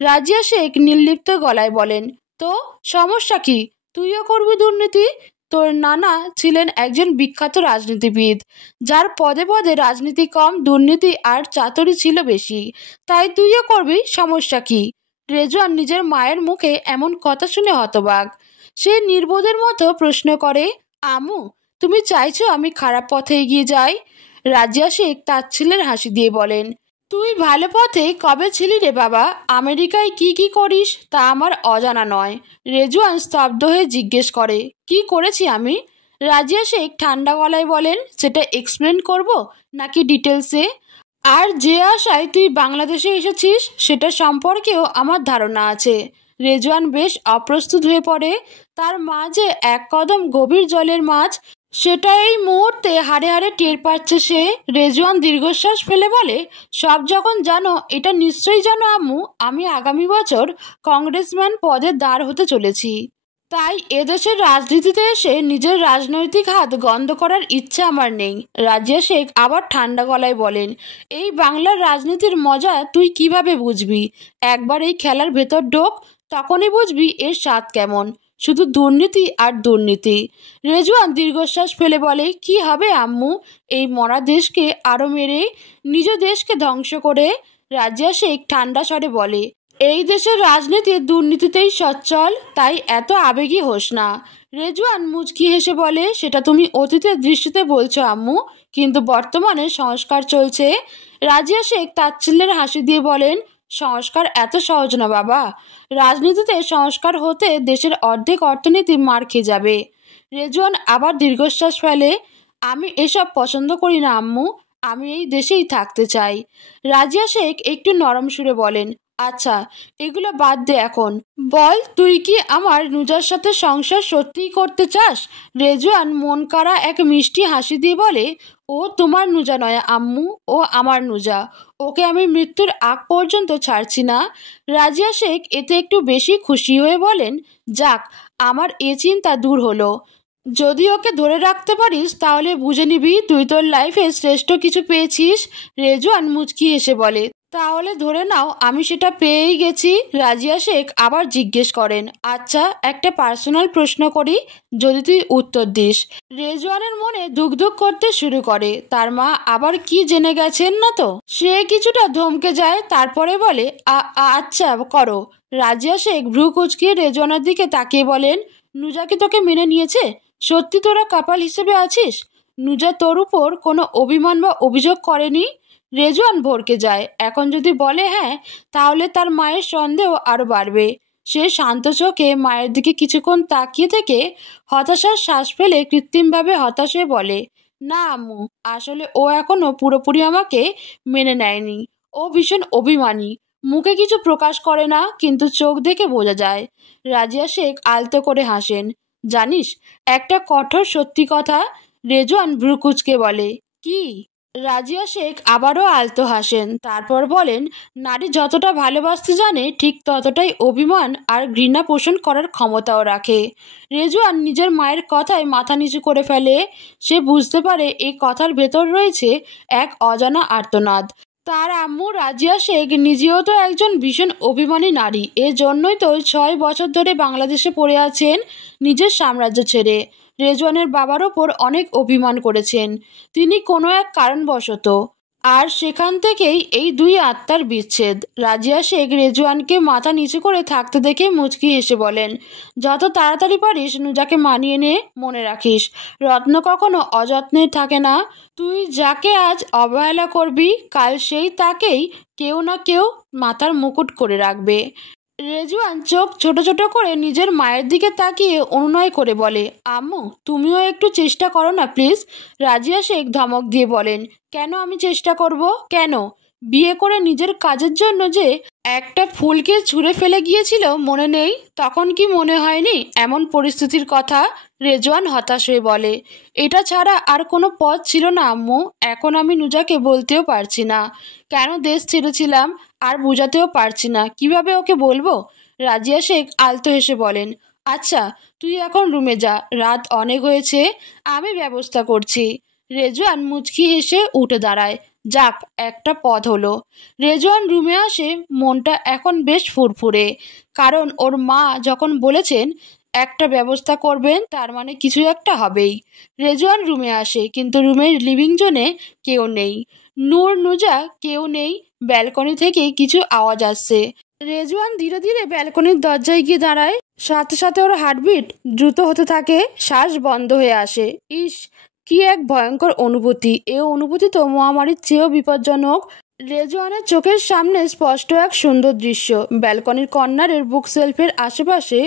রাজিয়া শেখ নির্লিপ্ত গলায় বলেন, তো সমস্যা কি? তুইও করবি দুর্নীতি? তোর নানা ছিলেন একজন বিখ্যাত রাজনীতিবিদ, যার পদে পদে রাজনীতি কম, দুর্নীতি আর চাতুরি ছিল বেশি। তাই তুইও করবি, সমস্যা কি? রেজওয়ান নিজের মায়ের মুখে এমন কথা শুনে হতবাক। সে নির্বোধের মতো প্রশ্ন করে, আম্মু, তুমি চাইছো আমি খারাপ পথে এগিয়ে যাই? রাজিয়া শেখ তাচ্ছিল্যের হাসি দিয়ে বলেন, তুই ভালো পথে কবে ছিলি রে বাবা? আমেরিকায় কি কি করিস তা আমার অজানা নয়। রেজওয়ান স্তব্ধ হয়ে জিজ্ঞেস করে, কি করেছি আমি? রাজিয়া শেখ ঠান্ডা গলায় বলেন, সেটা এক্সপ্লেন করব নাকি ডিটেলসে? আর যে আশায় তুই বাংলাদেশে এসেছিস সেটা সম্পর্কেও আমার ধারণা আছে। রেজওয়ান বেশ অপ্রস্তুত হয়ে পড়ে। তার মা যে এক কদম গভীর জলের মাছ, সেটা এই মুহূর্তে হাড়ে হাড়ে টের পাচ্ছে সে। রেজওয়ান দীর্ঘশ্বাস ফেলে বলে, সব যখন জানো, এটা নিশ্চয়ই জানো আম্মু, আমি আগামী বছর কংগ্রেসম্যান পদে দাঁড় হতে চলেছি। তাই এদেশের রাজনীতিতে এসে নিজের রাজনৈতিক হাত গন্ধ করার ইচ্ছা আমার নেই। রাজিয়া শেখ আবার ঠান্ডা গলায় বলেন, এই বাংলার রাজনীতির মজা তুই কিভাবে বুঝবি? একবার এই খেলার ভেতর ঢোক, তখনই বুঝবি এর স্বাদ কেমন। শুধু দুর্নীতি আর দুর্নীতি। রেজওয়ান দীর্ঘশ্বাস ফেলে বলে, কি হবে আম্মু এই মরা দেশকে আরও মেরে, নিজ দেশকে ধ্বংস করে? রাজিয়া শেখ ঠান্ডা স্বরে বলে, এই দেশের রাজনীতি দুর্নীতিতেই সচ্ছল, তাই এত আবেগী হোস না। রেজওয়ান মুচকি হেসে বলে, সেটা তুমি অতীতের দৃষ্টিতে বলছো আম্মু, কিন্তু বর্তমানে সংস্কার চলছে। রাজিয়া শেখ তাচ্ছিল্যের হাসি দিয়ে বলেন, সংস্কার এত সহজ না বাবা। রাজনীতিতে সংস্কার হতে দেশের অর্ধেক অর্থনীতি মার খেয়ে যাবে। রেজওয়ান আবার দীর্ঘশ্বাস ফেলে, আমি এসব পছন্দ করি না আম্মু, আমি এই দেশেই থাকতে চাই। রাজিয়া শেখ একটু নরম সুরে বলেন, আচ্ছা এগুলো বাদ দে, এখন বল তুই কি আমার নুজার সাথে সংসার সত্যিই করতে চাস? রেজওয়ান মন কাড়া এক মিষ্টি হাসি দিয়ে বলে, ও তোমার নুজা নয় আম্মু, ও আমার নুজা। ওকে আমি মৃত্যুর আগ পর্যন্ত ছাড়ছি না। রাজিয়া শেখ এতে একটু বেশি খুশি হয়ে বলেন, যাক, আমার এ চিন্তা দূর হলো। যদি ওকে ধরে রাখতে পারিস তাহলে বুঝে নিবি তুই তোর লাইফে শ্রেষ্ঠ কিছু পেয়েছিস। রেজওয়ান মুচকি এসে বলে, তাহলে ধরে নাও আমি সেটা পেয়েই গেছি। রাজিয়া শেখ আবার জিজ্ঞেস করেন, আচ্ছা একটা পার্সোনাল প্রশ্ন করি, যদি তুই উত্তর দিস। রেজওয়ানের মনে ধুকধুক করতে শুরু করে, তার মা আবার কি জেনে গেছেন না তো। সে কিছুটা ধমকে যায়, তারপরে বলে, আচ্ছা করো। রাজিয়া শেখ ভ্রু কুঁচকিয়ে রেজওয়ানের দিকে তাকিয়ে বলেন, নুজা কি তোকে মেনে নিয়েছে? সত্যি তোরা কাপাল হিসেবে আছিস? নুজা তোর উপর কোনো অভিমান বা অভিযোগ করেনি? রেজওয়ান ভড়কে যায়। এখন যদি বলে হ্যাঁ, তাহলে তার মায়ের সন্দেহ আরও বাড়বে। সে শান্ত চোখে মায়ের দিকে কিছুক্ষণ তাকিয়ে থেকে হতাশার শ্বাস ফেলে কৃত্রিমভাবে হতাশ হয়ে বলে, না আম্মু, আসলে ও এখনো পুরোপুরি আমাকে মেনে নেয়নি। ও ভীষণ অভিমানী, মুখে কিছু প্রকাশ করে না, কিন্তু চোখ দেখে বোঝা যায়। রাজিয়া শেখ আলতো করে হাসেন। জানিস, একটা কঠোর সত্যি কথা, রেজওয়ান ভ্রু কুঁচকে বলে। কি? রাজিয়া শেখ আবারও আলতো হাসেন, তারপর বলেন, নারী যতটা ভালোবাসতে জানে ঠিক ততটাই অভিমান আর ঘৃণা পোষণ করার ক্ষমতাও রাখে। রেজওয়ান নিজের মায়ের কথায় মাথা নিচু করে ফেলে। সে বুঝতে পারে এই কথার ভেতর রয়েছে এক অজানা আর্তনাদ। তার আম্মু রাজিয়া শেখ নিজেও তো একজন ভীষণ অভিমানী নারী, এজন্যই তো 6 বছর ধরে বাংলাদেশে পড়ে আছেন নিজের সাম্রাজ্য ছেড়ে। রেজওয়ানের বাবার ওপর অনেক অভিমান করেছেন তিনি কোনো এক কারণবশত, আর সেখান থেকেই এই দুই আত্মার বিচ্ছেদ। রাজিয়া শেখ রেজওয়ানকে মাথা নিচু করে থাকতে দেখে মুচকি হেসে বলেন, যত তাড়াতাড়ি পারিস নুজাকে মানিয়ে নে। মনে রাখিস, রত্ন কখনো অযত্নে থাকে না। তুই যাকে আজ অবহেলা করবি, কাল সেই তাকেই কেউ না কেউ মাথার মুকুট করে রাখবে। রেজওয়ান চোখ ছোট ছোট করে নিজের মায়ের দিকে তাকিয়ে অনুনয় করে বলে, আম্মু তুমিও একটু চেষ্টা করো না প্লিজ। রাজিয়া শেখ ধমক দিয়ে বলেন, কেন আমি চেষ্টা করব? কেন? বিয়ে করে নিজের কাজের জন্য যে একটা ফুলকে ছুঁড়ে ফেলে গিয়েছিল মনে নেই? তখন কি মনে হয়নি এমন পরিস্থিতির কথা? রেজওয়ান হতাশ হয়ে বলে, এটা ছাড়া আর কোনো পথ ছিল না আম্মু। এখন আমি নুজাকে বলতেও পারছি না কেন দেশ ছেড়েছিলাম, আর বোঝাতেও পারছি না কিভাবে ওকে বলবো। রাজিয়া শেখ আলতো হেসে বলেন, আচ্ছা তুই এখন রুমে যা, রাত অনেক হয়েছে, আমি ব্যবস্থা করছি। রেজওয়ান মুচকি হেসে উঠে দাঁড়ায়। যাক, একটা পথ হলো। রেজওয়ান রুমে আসে, মনটা এখন বেশ ফুরফুরে, কারণ ওর মা যখন বলেছেন একটা ব্যবস্থা করবেন, তার মানে কিছু একটা হবেই। রেজওয়ান রুমে আসে, কিন্তু রুমের লিভিং জোনে কেউ নেই। নূর নুজা কেউ নেই। ব্যালকনি থেকে কিছু আওয়াজ আসছে। রেজওয়ান ধীরে ধীরে ব্যালকনির দরজায় গিয়ে দাঁড়ায়। সাথে সাথে ওর হার্টবিট দ্রুত হতে থাকে, শ্বাস বন্ধ হয়ে আসে। ইস, কি এক ভয়ঙ্কর অনুভূতি! এই অনুভূতি তো মহামারীর চেয়েও বিপজ্জনক। রেজওয়ানের চোখের সামনে স্পষ্ট এক সুন্দর দৃশ্য। ব্যালকনির কর্নারের বুক সেলফের আশেপাশে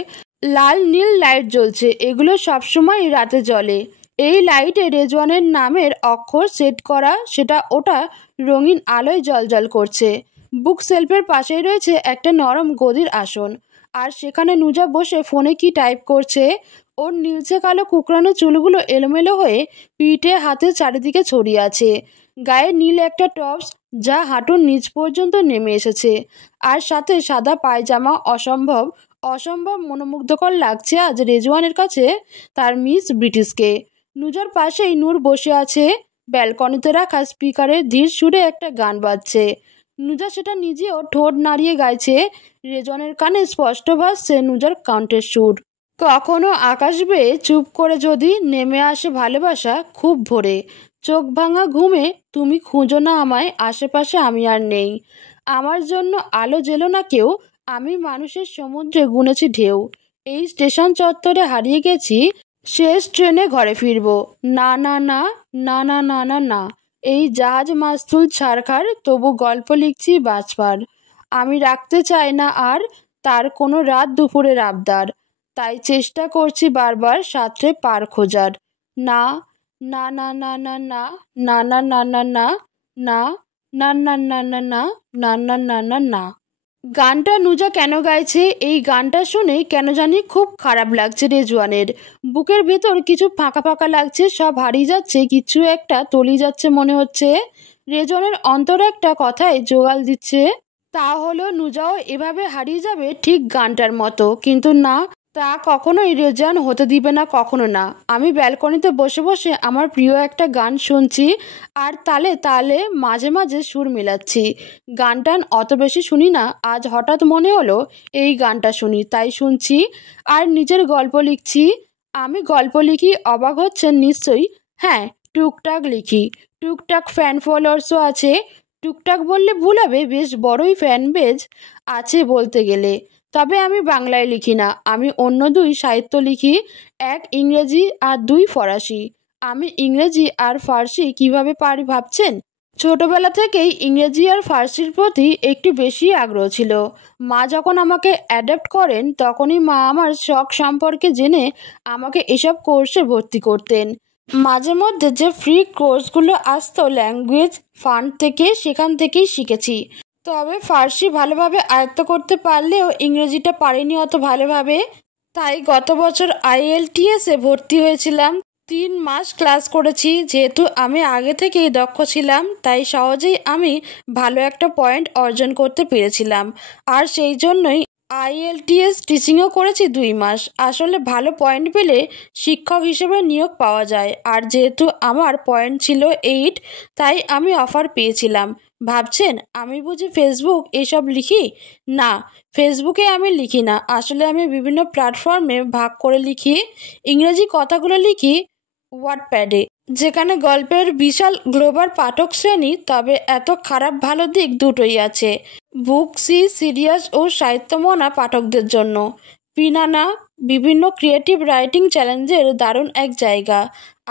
লাল নীল লাইট জ্বলছে। এগুলো সবসময় রাতে জ্বলে। এই লাইটে রেজওয়ানের নামের অক্ষর সেট করা, সেটা ওটা রঙিন আলোয় জ্বলজ্বল করছে। বুক সেলফের পাশেই রয়েছে একটা নরম গদির আসন, আর সেখানে নুজা বসে ফোনে কি টাইপ করছে। ওর নীলচে কালো কুকরানো চুলগুলো এলোমেলো হয়ে পিঠে হাতে চারিদিকে ছড়িয়ে আছে। গায়ে নীল একটা টপস যা হাঁটুর নিচ পর্যন্ত নেমে এসেছে, আর সাথে সাদা পায়জামা। অসম্ভব অসম্ভব মনোমুগ্ধকর লাগছে আজ রেজওয়ানের কাছে তার মিস ব্রিটিশকে। নুজার পাশেই নূর বসে আছে। ব্যালকনিতে রাখা স্পিকারে ধীর সুরে একটা গান বাজছে। নুজা সেটা নিজেও ঠোঁট নাড়িয়ে গাইছে। রেজওয়ানের কানে স্পষ্ট ভাসছে নুজার কণ্ঠের সুর। কখনো আকাশ বেয়ে চুপ করে যদি নেমে আসে ভালোবাসা খুব ভোরে, চোখ ভাঙা ঘুমে তুমি খুঁজো না আমায়, আশেপাশে আমি আর নেই। আমার জন্য আলো জেলো না কেউ, আমি মানুষের সমুদ্রে গুনেছি ঢেউ। এই স্টেশন চত্বরে হারিয়ে গেছি, শেষ ট্রেনে ঘরে ফিরবো। না না না, না না না না না, এই জাহাজ মাস্তুল ছাড়খার, তবু গল্প লিখছি বাঁচবার। আমি রাখতে চাই না আর তার কোনো রাত দুপুরের আবদার, তাই চেষ্টা করছি বারবার সাঁতরে পার খোঁজার। না না না না না না, না না না না না, না না না না না না, না না না না না। গানটা নুজা কেন গাইছে? এই গানটা শুনে কেন জানি খুব খারাপ লাগছে রেজওয়ানের। বুকের ভেতর কিছু ফাঁকা ফাঁকা লাগছে, সব হারিয়ে যাচ্ছে, কিছু একটা তলিয়ে যাচ্ছে মনে হচ্ছে। রেজওয়ানের অন্তর একটা কথায় জোগাল দিচ্ছে, তা হলো নুজাও এভাবে হারিয়ে যাবে ঠিক গানটার মতো। কিন্তু না, তা কখনোই রেজওয়ান হতে দিবে না, কখনো না। আমি ব্যালকনিতে বসে বসে আমার প্রিয় একটা গান শুনছি, আর তালে তালে মাঝে মাঝে সুর মেলাচ্ছি। গান টান অত বেশি শুনি না, আজ হঠাৎ মনে হলো এই গানটা শুনি, তাই শুনছি আর নিজের গল্প লিখছি। আমি গল্প লিখি, অবাক হচ্ছেন নিশ্চয়ই। হ্যাঁ, টুকটাক লিখি। টুকটাক ফ্যান ফলোয়ার্সও আছে। টুকটাক বললে ভুল হবে, বেশ বড়ই ফ্যান বেজ আছে বলতে গেলে। তবে আমি বাংলায় লিখি না, আমি অন্য দুই সাহিত্য লিখি, এক ইংরেজি আর দুই ফরাসি। আমি ইংরেজি আর ফার্সি কিভাবে পারি ভাবছেন? ছোটবেলা থেকেই ইংরেজি আর ফার্সির প্রতি একটু বেশি আগ্রহ ছিল। মা যখন আমাকে অ্যাডাপ্ট করেন, তখনই মা আমার শখ সম্পর্কে জেনে আমাকে এসব কোর্সে ভর্তি করতেন। মাঝে মধ্যে যে ফ্রি কোর্সগুলো আসতো ল্যাঙ্গুয়েজ ফান্ড থেকে, সেখান থেকেই শিখেছি। তবে ফার্সি ভালোভাবে আয়ত্ত করতে পারলেও ইংরেজিটা পারিনি অত ভালোভাবে। তাই গত বছর আইএলটিএসে ভর্তি হয়েছিলাম। 3 মাস ক্লাস করেছি। যেহেতু আমি আগে থেকেই দক্ষ ছিলাম, তাই সহজেই আমি ভালো একটা পয়েন্ট অর্জন করতে পেরেছিলাম। আর সেই জন্যই আইএলটিএস টিচিংও করেছি 2 মাস। আসলে ভালো পয়েন্ট পেলে শিক্ষক হিসেবে নিয়োগ পাওয়া যায়। আর যেহেতু আমার পয়েন্ট ছিল 8, তাই আমি অফার পেয়েছিলাম। ভাবছেন আমি বুঝি ফেসবুক এসব লিখি? না, ফেসবুকে আমি লিখি না। আসলে আমি বিভিন্ন প্ল্যাটফর্মে ভাগ করে লিখি। ইংরেজি কথাগুলো লিখি ওয়াটপ্যাডে, যেখানে গল্পের বিশাল গ্লোবাল পাঠক শ্রেণী। তবে এত খারাপ ভালো দিক দুটোই আছে। বুক সি সিরিয়াস ও সাহিত্যমনা পাঠকদের জন্য। পিনানা বিভিন্ন ক্রিয়েটিভ রাইটিং চ্যালেঞ্জের দারুণ এক জায়গা।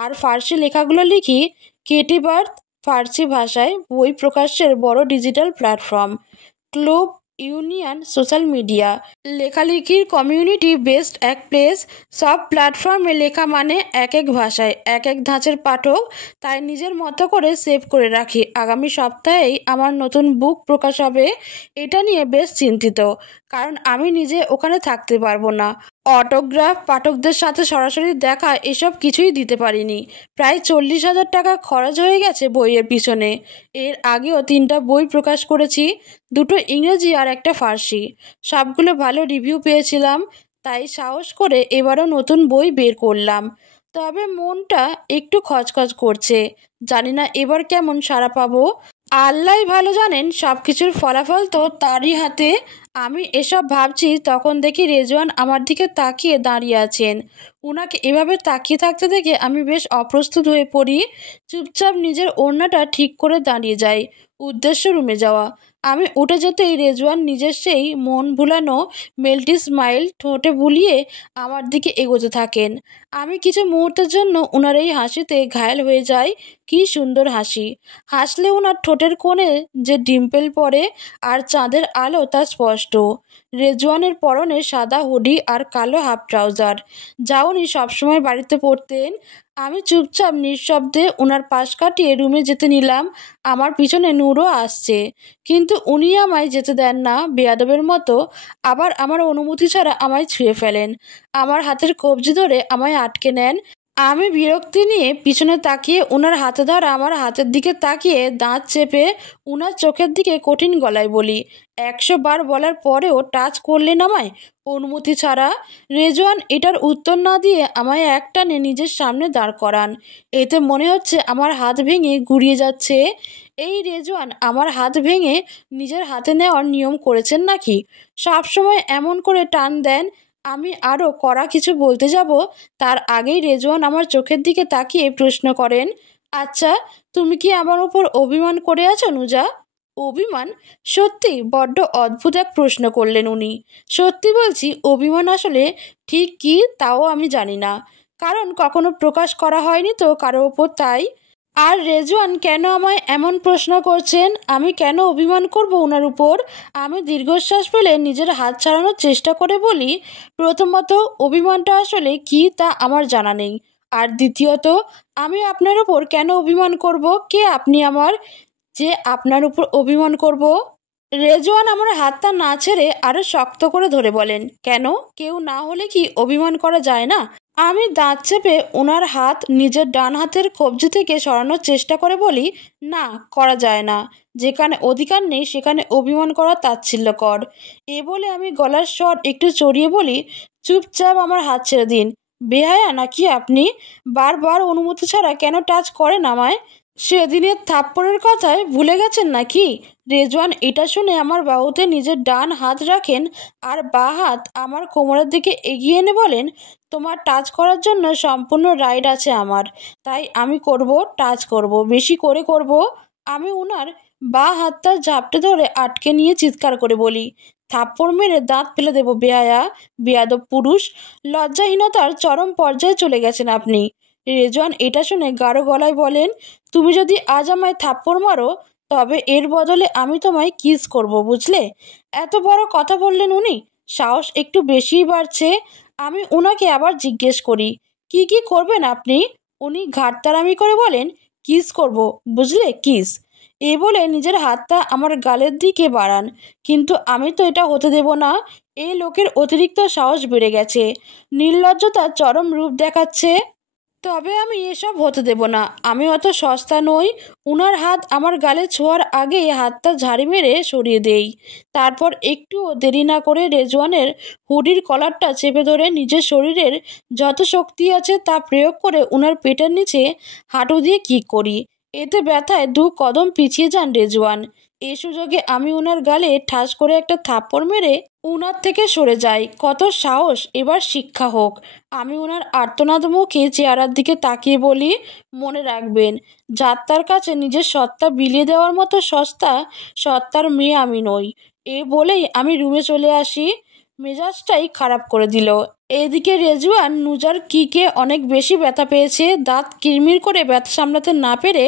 আর ফার্সি লেখাগুলো লিখি ক্রিয়েটিভার্থ, ফার্সি ভাষায় বই প্রকাশের বড় digital platform. Clube, union, social media, লেখালেখির কমিউনিটি বেসড এক প্লেস। সব প্ল্যাটফর্মে লেখা মানে এক এক ভাষায় এক এক ধাঁচের পাঠক। তাই নিজের মতো করে সেভ করে রাখি। আগামী সপ্তাহেই আমার নতুন বুক প্রকাশ হবে। এটা নিয়ে বেশ চিন্তিত, কারণ আমি নিজে ওখানে থাকতে পারবো না। অটোগ্রাফ, পাঠকদের সাথে সরাসরি দেখা, এসব কিছুই দিতে পারিনি। প্রায় 40,000 টাকা খরচ হয়ে গেছে বইয়ের পিছনে। এর আগেও 3টা বই প্রকাশ করেছি, 2টো ইংরেজি আর একটা ফার্সি। সবগুলো ভালো রিভিউ পেয়েছিলাম। তাই সাহস করে এবারও নতুন বই বের করলাম। তবে মনটা একটু খচখচ করছে। জানি না এবার কেমন সাড়া পাবো। আল্লাহই ভালো জানেন, সব কিছুর ফলাফল তো তারই হাতে। আমি এসব ভাবছি, তখন দেখি রেজওয়ান আমার দিকে তাকিয়ে দাঁড়িয়ে আছেন। উনাকে এভাবে তাকিয়ে থাকতে দেখে আমি বেশ অপ্রস্তুত হয়ে পড়ি। চুপচাপ নিজের ওড়নাটা ঠিক করে দাঁড়িয়ে যাই। উদ্দেশ্য রুমে যাওয়া। আমি উঠে যেতেই রেজওয়ান নিজের সেই মন ভুলানো মেল্টি স্মাইল ঠোঁটে বুলিয়ে আমার দিকে এগোতে থাকেন। আমি কিছু মুহূর্তের জন্য উনার এই হাসিতে ঘায়েল হয়ে যাই। কি সুন্দর হাসি! হাসলে উনার ঠোঁটের কোণে যে ডিম্পল পড়ে আর চাঁদের আলো তা স্পষ্ট। রেজওয়ানের পরনে সাদা হুডি আর কালো হাফ ট্রাউজার, যা উনি সবসময় বাড়িতে পরতেন। আমি চুপচাপ নিঃশব্দে উনার পাশ কাটিয়ে রুমে যেতে নিলাম। আমার পিছনে নূরও আসছে, কিন্তু উনি আমায় যেতে দেন না বেয়াদবের মতো। আবার আমার অনুমতি ছাড়া আমায় ছুঁয়ে ফেলেন। আমার হাতের কবজি ধরে আমায় আটকে নেন। আমি বিরক্তি নিয়ে পিছনে তাকিয়ে উনার হাতে ধরা আমার হাতের দিকে তাকিয়ে দাঁত চেপে উনার চোখের দিকে কঠিন গলায় বলি, 100 বার বলার পরেও টাচ করলেন আমায় অনুমতি ছাড়া? রেজওয়ান এটার উত্তর না দিয়ে আমায় একটানে নিজের সামনে দাঁড় করান। এতে মনে হচ্ছে আমার হাত ভেঙে গুড়িয়ে যাচ্ছে। এই রেজওয়ান আমার হাত ভেঙে নিজের হাতে নেওয়ার নিয়ম করেছেন নাকি? সবসময় এমন করে টান দেন। আমি আরও কড়া কিছু বলতে যাব, তার আগেই রেজওয়ান আমার চোখের দিকে তাকিয়ে প্রশ্ন করেন, আচ্ছা, তুমি কি আমার উপর অভিমান করে আছো নুজা? অভিমান? সত্যি বড্ড অদ্ভুত এক প্রশ্ন করলেন উনি। সত্যি বলছি, অভিমান আসলে ঠিক কী তাও আমি জানি না, কারণ কখনো প্রকাশ করা হয়নি তো কারো ওপর। তাই। আর রেজওয়ান কেন আমায় এমন প্রশ্ন করছেন? আমি কেন অভিমান করব ওনার উপর? আমি দীর্ঘশ্বাস ফেলে নিজের হাত ছাড়ানোর চেষ্টা করে বলি, প্রথমত, অভিমানটা আসলে কি তা আমার জানা নেই। আর দ্বিতীয়ত, আমি আপনার উপর কেন অভিমান করব? কে আপনি আমার, যে আপনার উপর অভিমান করব? রেজওয়ান আমার হাতটা না ছেড়ে আরো শক্ত করে ধরে বলেন, কেন? কেউ না হলে কি অভিমান করা যায় না? আমি দাঁত চেপে ওনার হাত নিজের ডান হাতের কবজি থেকে সরানোর চেষ্টা করে বলি, না, করা যায় না। যেখানে অধিকার নেই সেখানে অভিমান করা তাচ্ছিল্যকর। এ বলে আমি গলার স্বর একটু চড়িয়ে বলি, চুপচাপ আমার হাত ছেড়ে দিন। বেহায়া নাকি আপনি? বারবার অনুমতি ছাড়া কেন টাচ করেন আমায়? সেদিনের থাপ্পড়ের কথায় ভুলে গেছেন নাকি? রেজওয়ান এটা শুনে আমার বাহুতে নিজের ডান হাত রাখেন আর বাঁ হাত আমার কোমরের দিকে এগিয়ে এনে বলেন, তোমার টাচ করার জন্য সম্পূর্ণ রাইট আছে আমার। তাই আমি করব, টাচ করব, বেশি করে করব। আমি ওনার বাঁ হাতটা ঝাপটে ধরে আটকে নিয়ে চিৎকার করে বলি, থাপ্পড় মেরে দাঁত ফেলে দেবো বেহায়া, বেয়াদব পুরুষ! লজ্জাহীনতার চরম পর্যায়ে চলে গেছেন আপনি। রেজওয়ান এটা শুনে গাঢ় গলায় বলেন, তুমি যদি আজ আমায় থাপ্পড় মারো, তবে এর বদলে আমি তোমায় কিস করব, বুঝলে? এত বড় কথা বললেন উনি। সাহস একটু বেশিই বাড়ছে। আমি ওনাকে আবার জিজ্ঞেস করি, কি কি করবেন আপনি? উনি ঘাটতারামি করে বলেন, কিস করব, বুঝলে, কিস। এই বলে নিজের হাতটা আমার গালের দিকে বাড়ান। কিন্তু আমি তো এটা হতে দেব না। এই লোকের অতিরিক্ত সাহস বেড়ে গেছে, নির্লজ্জতা চরম রূপ দেখাচ্ছে। তবে আমি এসব হতে দেব না। আমি অত সস্তা নই। উনার হাত আমার গালে ছোঁয়ার আগেই হাতটা ঝাড়ি মেরে সরিয়ে দেই। তারপর একটুও দেরি না করে রেজওয়ানের হুডির কলারটা চেপে ধরে নিজের শরীরের যত শক্তি আছে তা প্রয়োগ করে উনার পেটের নিচে হাঁটু দিয়ে কিক করি। এতে ব্যথায় 2 কদম পিছিয়ে যান রেজওয়ান। এ সুযোগে আমি উনার গালে ঠাস করে একটা থাপ্পড় মেরে উনার থেকে সরে যাই। কত সাহস! এবার শিক্ষা হোক। আমি ওনার আর্তনাদ মুখে চেহারার দিকে তাকিয়ে বলি, মনে রাখবেন, যাত্রার কাছে নিজের সত্তা বিলিয়ে দেওয়ার মতো সস্তা সত্তার মেয়ে আমি নই। এই বলেই আমি রুমে চলে আসি। মেজাজটাই খারাপ করে দিল। এদিকে রেজওয়ান নুজার কিকে অনেক বেশি ব্যথা পেয়েছে। দাঁত কিরমির করে ব্যথা সামলাতে না পেরে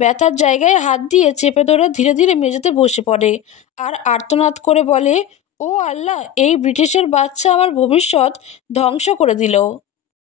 ব্যথার জায়গায় হাত দিয়ে চেপে ধরে ধীরে ধীরে মেঝেতে বসে পড়ে আর আর্তনাদ করে বলে, ও আল্লাহ, এই ব্রিটিশের বাচ্চা আমার ভবিষ্যৎ ধ্বংস করে দিল।